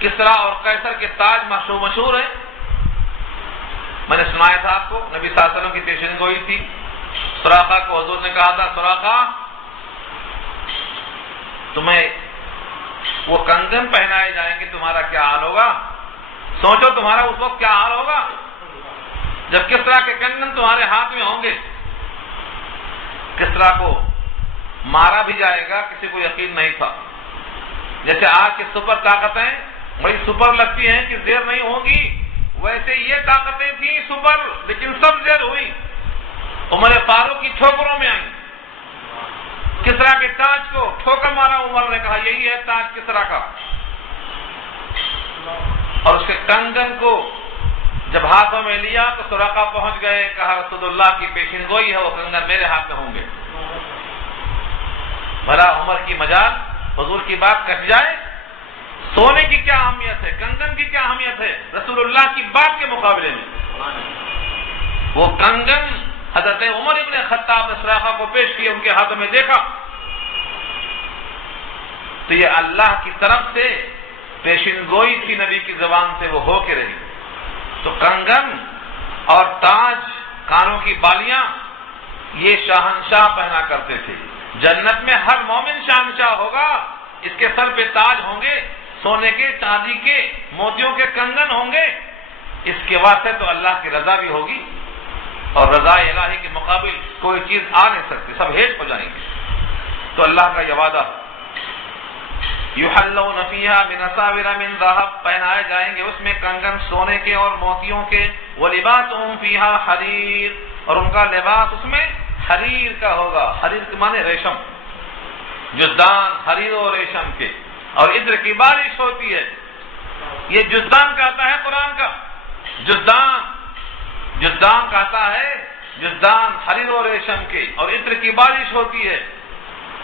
کسرا اور قیصر کے تاج مشہور ہے. میں نے سنایا تھا آپ کو، نبی صلی اللہ علیہ وسلم کی پیشن گوئی تھی. سراقہ کو حضور نے کہا تھا، سراقہ تمہیں وہ کنگن پہنائے جائیں گے، تمہارا کیا حال ہوگا؟ سوچو تمہارا اس وقت کیا حال ہوگا جب کسرا کے کنگن تمہارے ہاتھ میں ہوں گے. کسرا کو مارا بھی جائے گا، کسی کو یقین نہیں تھا. جیسے آج کی سپر طاقتیں بڑی سپر لگتی ہیں کہ زیر نہیں ہوگی، ویسے یہ طاقتیں تھیں سپر، لیکن سب زیر ہوئی. عمر فاروق کی ٹھوکروں میں آئی. کسرا کے تاج کو ٹھوکر مارا، عمر نے کہا یہی ہے تاج کسرا کا. اور اس کے کنگن کو جب ہاتھوں میں لیا تو سراقہ پہنچ گئے، کہا رسول اللہ کی پیشن گوئی ہے، وہ کنگن میرے ہاتھ میں ہوں گے. بھلا عمر کی مجال حضور کی بات کٹ جائے. سونے کی کیا اہمیت ہے، کنگن کی کیا اہمیت ہے رسول اللہ کی بات کے مقابلے میں. وہ کنگن حضرت عمر ابن خطاب نے سراقہ کو پیش کیا، ان کے ہاتھوں میں دیکھا تو یہ اللہ کی طرف سے پیشن گوئی تھی، نبی کی زبان سے وہ ہو کے رہی. تو کنگن اور تاج، کانوں کی بالیاں، یہ شاہنشاہ پہنا کرتے تھے. جنت میں ہر مومن شاہنشاہ ہوگا، اس کے سر پہ تاج ہوں گے، سونے کے، چاندی کے، موتیوں کے کنگن ہوں گے. اس کے واسطے تو اللہ کی رضا بھی ہوگی، اور رضا الہی کے مقابل کوئی چیز آ نہیں سکتی، سب ہیٹ ہو جائیں گے. تو اللہ کا یہ وعدہ، یحلون فیہا من اساور من ذہب، پہنائے جائیں گے اس میں کنگن سونے کے اور موتیوں کے. ولباسہم فیہا حریر، اور ان کا لباس اس میں حریر کا ہوگا. حریر کے معنی ریشم، جزدان حریر و ریشم کے. اور عطر کی بارش ہوتی ہے. یہ جزدان کہتا ہے قرآن کا، جزدان کہتا ہے، جزدان حریر و ریشم کے. اور عطر کی بارش ہوتی ہے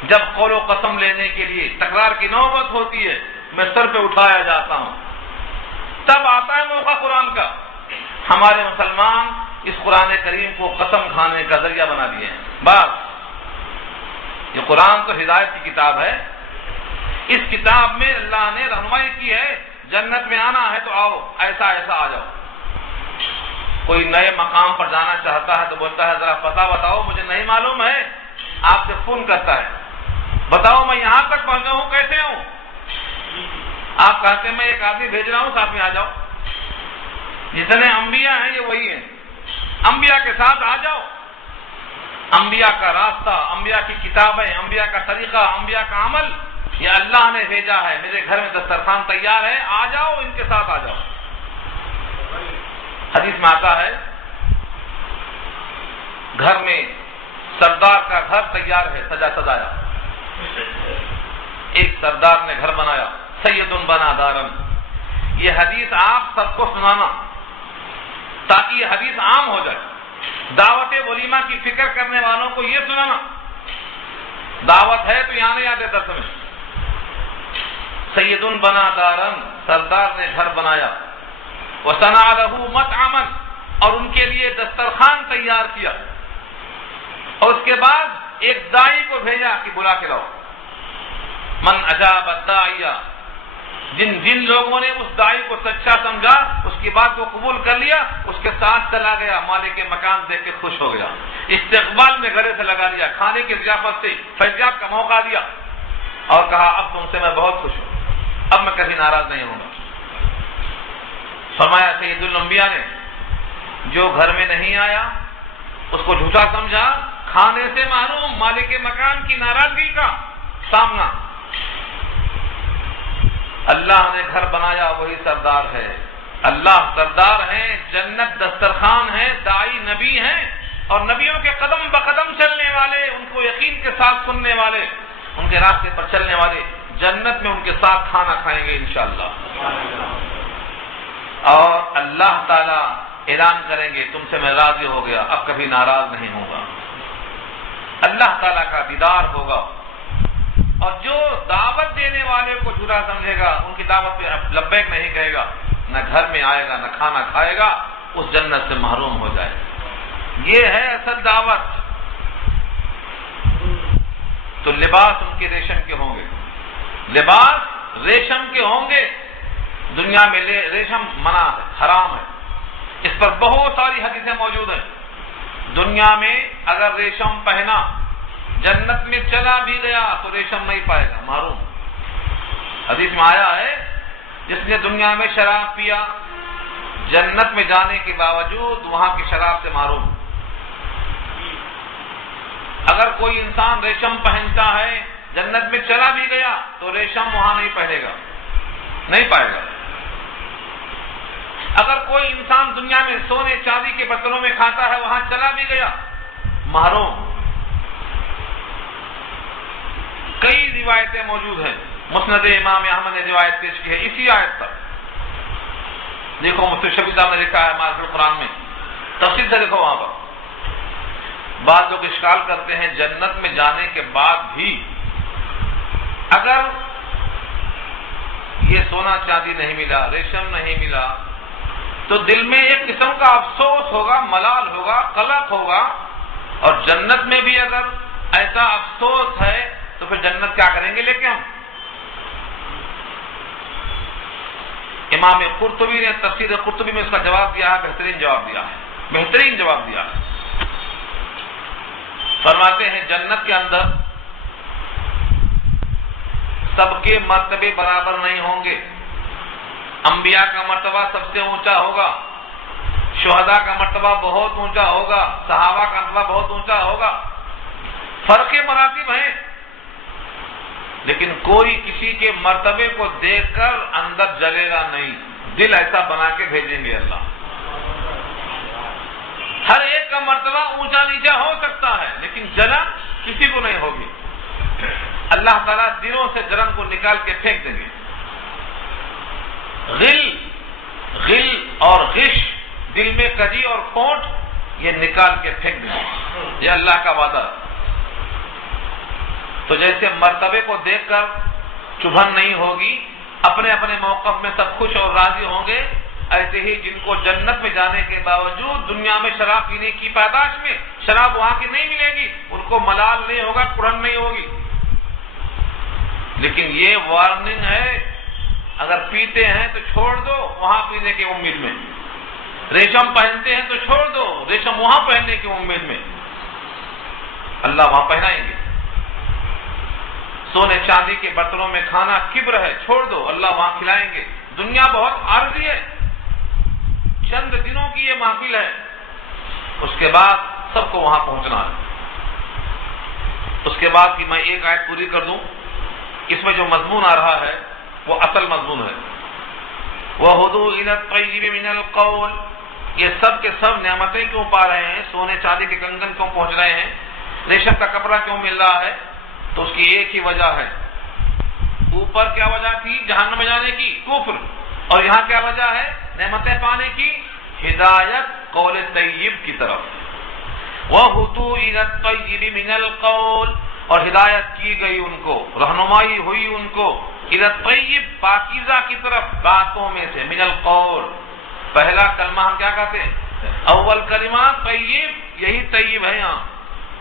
جب قول و قسم لینے کے لیے تکرار کی نوبت ہوتی ہے، میں سر پہ اٹھایا جاتا ہوں. تب آتا ہے موقع قرآن کا۔ ہمارے مسلمان اس قرآن کریم کو قسم کھانے کا ذریعہ بنا دیے ہیں۔ بس یہ قرآن تو ہدایت کی کتاب ہے، اس کتاب میں اللہ نے رہنمائی کی ہے، جنت میں آنا ہے تو آؤ، ایسا ایسا آ جاؤ۔ کوئی نئے مقام پر جانا چاہتا ہے تو بولتا ہے ذرا پتہ بتاؤ، مجھے نہیں معلوم ہے، آپ سے فون کرتا ہے، بتاؤ میں یہاں تک پہنچا ہوں کیسے ہوں؟ آپ کہتے ہیں میں ایک آدمی بھیج رہا ہوں، ساتھ میں آ جاؤ۔ جتنے انبیاء ہیں یہ وہی ہیں، انبیاء کے ساتھ آ جاؤ۔ انبیاء کا راستہ، انبیاء کی کتابیں، انبیاء کا طریقہ، انبیاء کا عمل، یہ اللہ نے بھیجا ہے۔ میرے گھر میں دسترخوان تیار ہے، آ جاؤ، ان کے ساتھ آ جاؤ۔ حدیث میں آتا ہے گھر میں سردار کا گھر تیار ہے، سجا سجایا۔ ایک سردار نے گھر بنایا، سید بنا دارن۔ یہ حدیث آپ سب کو سنانا تاکہ یہ حدیث عام ہو جائے۔ دعوت ولیمہ کی فکر کرنے والوں کو یہ سنانا، دعوت ہے تو یہاں نہیں آتے درس میں۔ سید بنا دارن، سردار نے گھر بنایا، وصنع له مطعما، اور ان کے لیے دسترخوان تیار کیا، اور اس کے بعد ایک داعی کو بھیجا کہ بلا کے لاؤ۔ من اجاب الداعی، جن لوگوں نے اس داعی کو سچا سمجھا، اس کی بات کو قبول کر لیا، اس کے ساتھ چلا گیا، مالک مکان دیکھ کے خوش ہو گیا، استقبال میں گلے سے لگا لیا، کھانے کی ضیافت سے فیضیاب کا موقع دیا، اور کہا اب تم سے میں بہت خوش ہوں، اب میں کبھی ناراض نہیں ہوں گا۔ فرمایا سید الانبیاء نے جو گھر میں نہیں آیا اس کو جھوٹا سمجھا، کھانے سے محروم، مالک مکان کی ناراضگی کا سامنا۔ اللہ نے گھر بنایا، وہی سردار ہے۔ اللہ سردار ہیں، جنت دسترخوان ہے، داعی نبی ہیں، اور نبیوں کے قدم بقدم چلنے والے، ان کو یقین کے ساتھ سننے والے، ان کے راستے پر چلنے والے جنت میں ان کے ساتھ کھانا کھائیں گے انشاءاللہ۔ اور اللہ تعالیٰ اعلان کریں گے تم سے میں راضی ہو گیا، اب کبھی ناراض نہیں ہوں گا۔ اللہ تعالیٰ کا دیدار ہوگا، اور جو دعوت دینے والے کو جھوٹا سمجھے گا، ان کی دعوت پہ لبیک نہیں کہے گا، نہ گھر میں آئے گا، نہ کھانا کھائے گا، اس جنت سے محروم ہو جائے گا۔ یہ ہے اصل دعوت۔ تو لباس ان کے ریشم کے ہوں گے، لباس ریشم کے ہوں گے۔ دنیا میں ریشم منع ہے، حرام ہے، اس پر بہت ساری حدیثیں موجود ہیں۔ دنیا میں اگر ریشم پہنا، جنت میں چلا بھی گیا تو ریشم نہیں پائے گا، محروم۔ حدیث میں آیا ہے جس نے دنیا میں شراب پیا، جنت میں جانے کے باوجود وہاں کی شراب سے محروم۔ اگر کوئی انسان ریشم پہنتا ہے، جنت میں چلا بھی گیا تو ریشم وہاں نہیں پہنے گا، نہیں پائے گا۔ اگر کوئی انسان دنیا میں سونے چاندی کے برتنوں میں کھاتا ہے، وہاں چلا بھی گیا، محروم۔ کئی روایتیں موجود ہیں، مسند امام احمد نے روایت پیش کی ہے اسی آیت پر۔ دیکھو مفتی شفیع صاحب نے لکھا ہے معرفت القرآن میں، تفصیل سے دیکھو وہاں پر۔ بعض لوگ اشکال کرتے ہیں جنت میں جانے کے بعد بھی اگر یہ سونا چاندی نہیں ملا، ریشم نہیں ملا، تو دل میں ایک قسم کا افسوس ہوگا، ملال ہوگا، قلق ہوگا، اور جنت میں بھی اگر ایسا افسوس ہے تو پھر جنت کیا کریں گے لے کے ہم؟ امام قرطبی نے تفسیر قرطبی میں اس کا جواب دیا ہے، بہترین جواب دیا ہے، بہترین جواب دیا ہے۔ فرماتے ہیں جنت کے اندر سب کے مرتبے برابر نہیں ہوں گے۔ انبیاء کا مرتبہ سب سے اونچا ہوگا، شہداء کا مرتبہ بہت اونچا ہوگا، صحابہ کا مرتبہ بہت اونچا ہوگا، فرق مراتب ہیں، لیکن کوئی کسی کے مرتبے کو دیکھ کر اندر جلے گا نہیں، دل ایسا بنا کے بھیجیں گے اللہ۔ ہر ایک کا مرتبہ اونچا نیچا ہو سکتا ہے، لیکن جلن کسی کو نہیں ہوگی۔ اللہ تعالیٰ دلوں سے جلن کو نکال کے پھینک دیں گے۔ غل اور غش، دل میں کجی اور کھوٹ، یہ نکال کے پھینک دیں گے، یہ اللہ کا وعدہ۔ تو جیسے مرتبے کو دیکھ کر چبھن نہیں ہوگی، اپنے اپنے موقف میں سب خوش اور راضی ہوں گے، ایسے ہی جن کو جنت میں جانے کے باوجود دنیا میں شراب پینے کی پاداش میں شراب وہاں کی نہیں ملے گی، ان کو ملال نہیں ہوگا، کڑھن نہیں ہوگی۔ لیکن یہ وارننگ ہے، اگر پیتے ہیں تو چھوڑ دو وہاں پینے کی امید میں، ریشم پہنتے ہیں تو چھوڑ دو ریشم وہاں پہننے کی امید میں، اللہ وہاں پہنائیں گے۔ سونے چاندی کے برتنوں میں کھانا کبر ہے، چھوڑ دو اللہ وہاں کھلائیں گے۔ دنیا بہت عارضی ہے، چند دنوں کی یہ محفل ہے، اس کے بعد سب کو وہاں پہنچنا ہے۔ اس کے بعد کی میں ایک آیت پوری کر دوں، اس میں جو مضمون آ رہا ہے وہ اصل مضمون ہے۔ وَهُدُوا إِلَى الطَّيِّبِ مِنَ الْقَوْلِ، یہ سب کے سب نعمتیں کیوں پا رہے ہیں، سونے چاندی کے کنگن کیوں پہنچ رہے ہیں، ریشم کا کپڑا کیوں مل رہا ہے، تو اس کی ایک ہی وجہ ہے۔ اوپر کیا وجہ تھی جہنم میں جانے کی، کفر، اور یہاں کیا وجہ ہے نعمتیں پانے کی، ہدایت قول طیب کی طرف۔ وَهُدُوا إِلَى الطَّيِّبِ مِنَ الْقَوْلِ، اور ہدایت کی گئی ان کو، رہنمائی ہوئی ان کو، إِلَى الطَّيِّب پاکیزہ کی طرف، باتوں میں سے، من القول، پہلا کلمہ ہم کیا کہتے ہیں، اول کلمہ طیب، یہی طیب ہے یہاں۔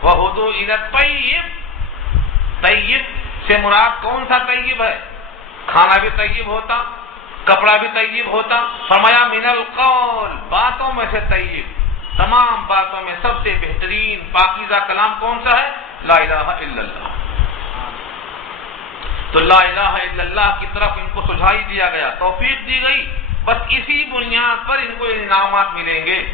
وَهُدُوا إِلَى الطَّيِّب، طیب سے مراد کون سا طیب ہے، کھانا بھی طیب ہوتا، کپڑا بھی طیب ہوتا، فرمایا من القول، باتوں میں سے طیب، تمام باتوں میں سب سے بہترین پاکیزہ کلام کون سا ہے، لا الہ الا اللہ۔ تو لا الہ الا اللہ کی طرف ان کو سجھائی دیا گیا، توفیق دی گئی، بس اسی بنیاد پر ان کو انعامات ملیں گے،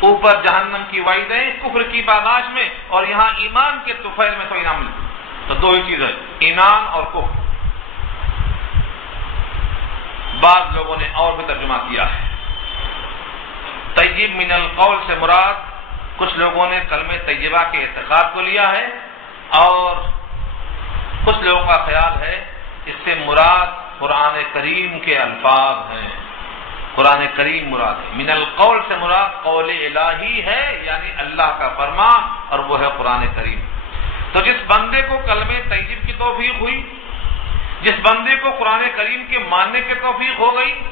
اوپر جہنم کی وعیدیں کفر کی پاداش میں، اور یہاں ایمان کے طفیل میں تو انعام ملے۔ تو دو ہی چیز ہے، ایمان اور کفر۔ بعض لوگوں نے اور بھی ترجمہ کیا ہے، طیب من القول سے مراد کچھ لوگوں نے کلمہ طیبہ کے اعتقاد کو لیا ہے، اور کچھ لوگوں کا خیال ہے اس سے مراد قرآن کریم کے الفاظ ہیں، قرآن کریم مراد ہے، من القول سے مراد قول الہی ہے، یعنی اللہ کا فرمان، اور وہ ہے قرآن کریم۔ تو جس بندے کو کلمہ طیب کی توفیق ہوئی، جس بندے کو قرآن کریم کے ماننے کی توفیق ہو گئی،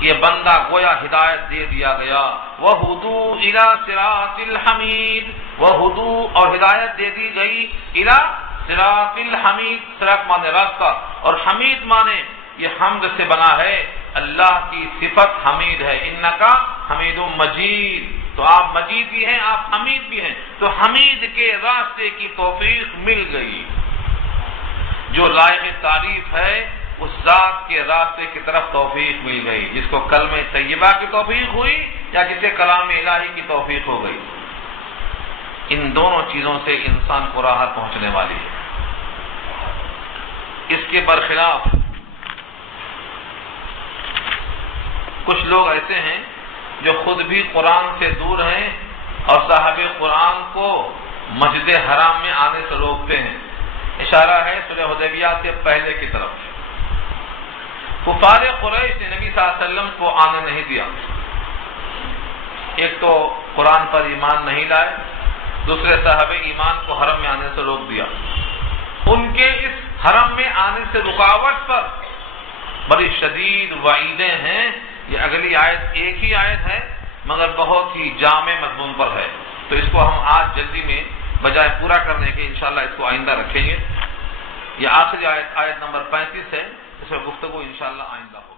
یہ بندہ گویا ہدایت دے دیا گیا۔ وَهُدُوا إِلَى صِرَاطِ الْحَمِيدِ، وَهُدُوا، اور ہدایت دے دی گئی، إِلَى صِرَاطِ الْحَمِيدِ، صراط مانے راستہ، اور حمید مانے یہ حمد سے بنا ہے، اللہ کی صفت حمید ہے، اِنَّكَ حَمِيدٌ مَجِيدٌ، تو آپ مجید بھی ہیں، آپ حمید بھی ہیں، تو حمید کے راستے کی توفیق مل گئی۔ جو لائق تعریف ہے اس ذات کے راستے کی طرف توفیق مل گئی، جس کو کلمہ طیبہ کی توفیق ہوئی یا جسے کلام الہی کی توفیق ہو گئی۔ ان دونوں چیزوں سے انسان کو راحت پہنچنے والی ہے۔ اس کے برخلاف کچھ لوگ ایسے ہیں جو خود بھی قرآن سے دور ہیں اور صاحب قرآن کو مسجد حرام میں آنے سے روکتے ہیں۔ اشارہ ہے صلح حدیبیہ سے پہلے کی طرف۔ کفار قریش نے نبی صلی اللہ علیہ وسلم کو آنے نہیں دیا، ایک تو قرآن پر ایمان نہیں لائے، دوسرے صاحب ایمان کو حرم میں آنے سے روک دیا۔ ان کے اس حرم میں آنے سے رکاوٹ پر بڑی شدید وعیدیں ہیں۔ یہ اگلی آیت ایک ہی آیت ہے مگر بہت ہی جامع مضمون پر ہے، تو اس کو ہم آج جلدی میں بجائے پورا کرنے کے انشاءاللہ اس کو آئندہ رکھیں گے۔ یہ آخری آیت نمبر 35 ہے، اس میں گفتگو انشاءاللہ آئندہ ہو۔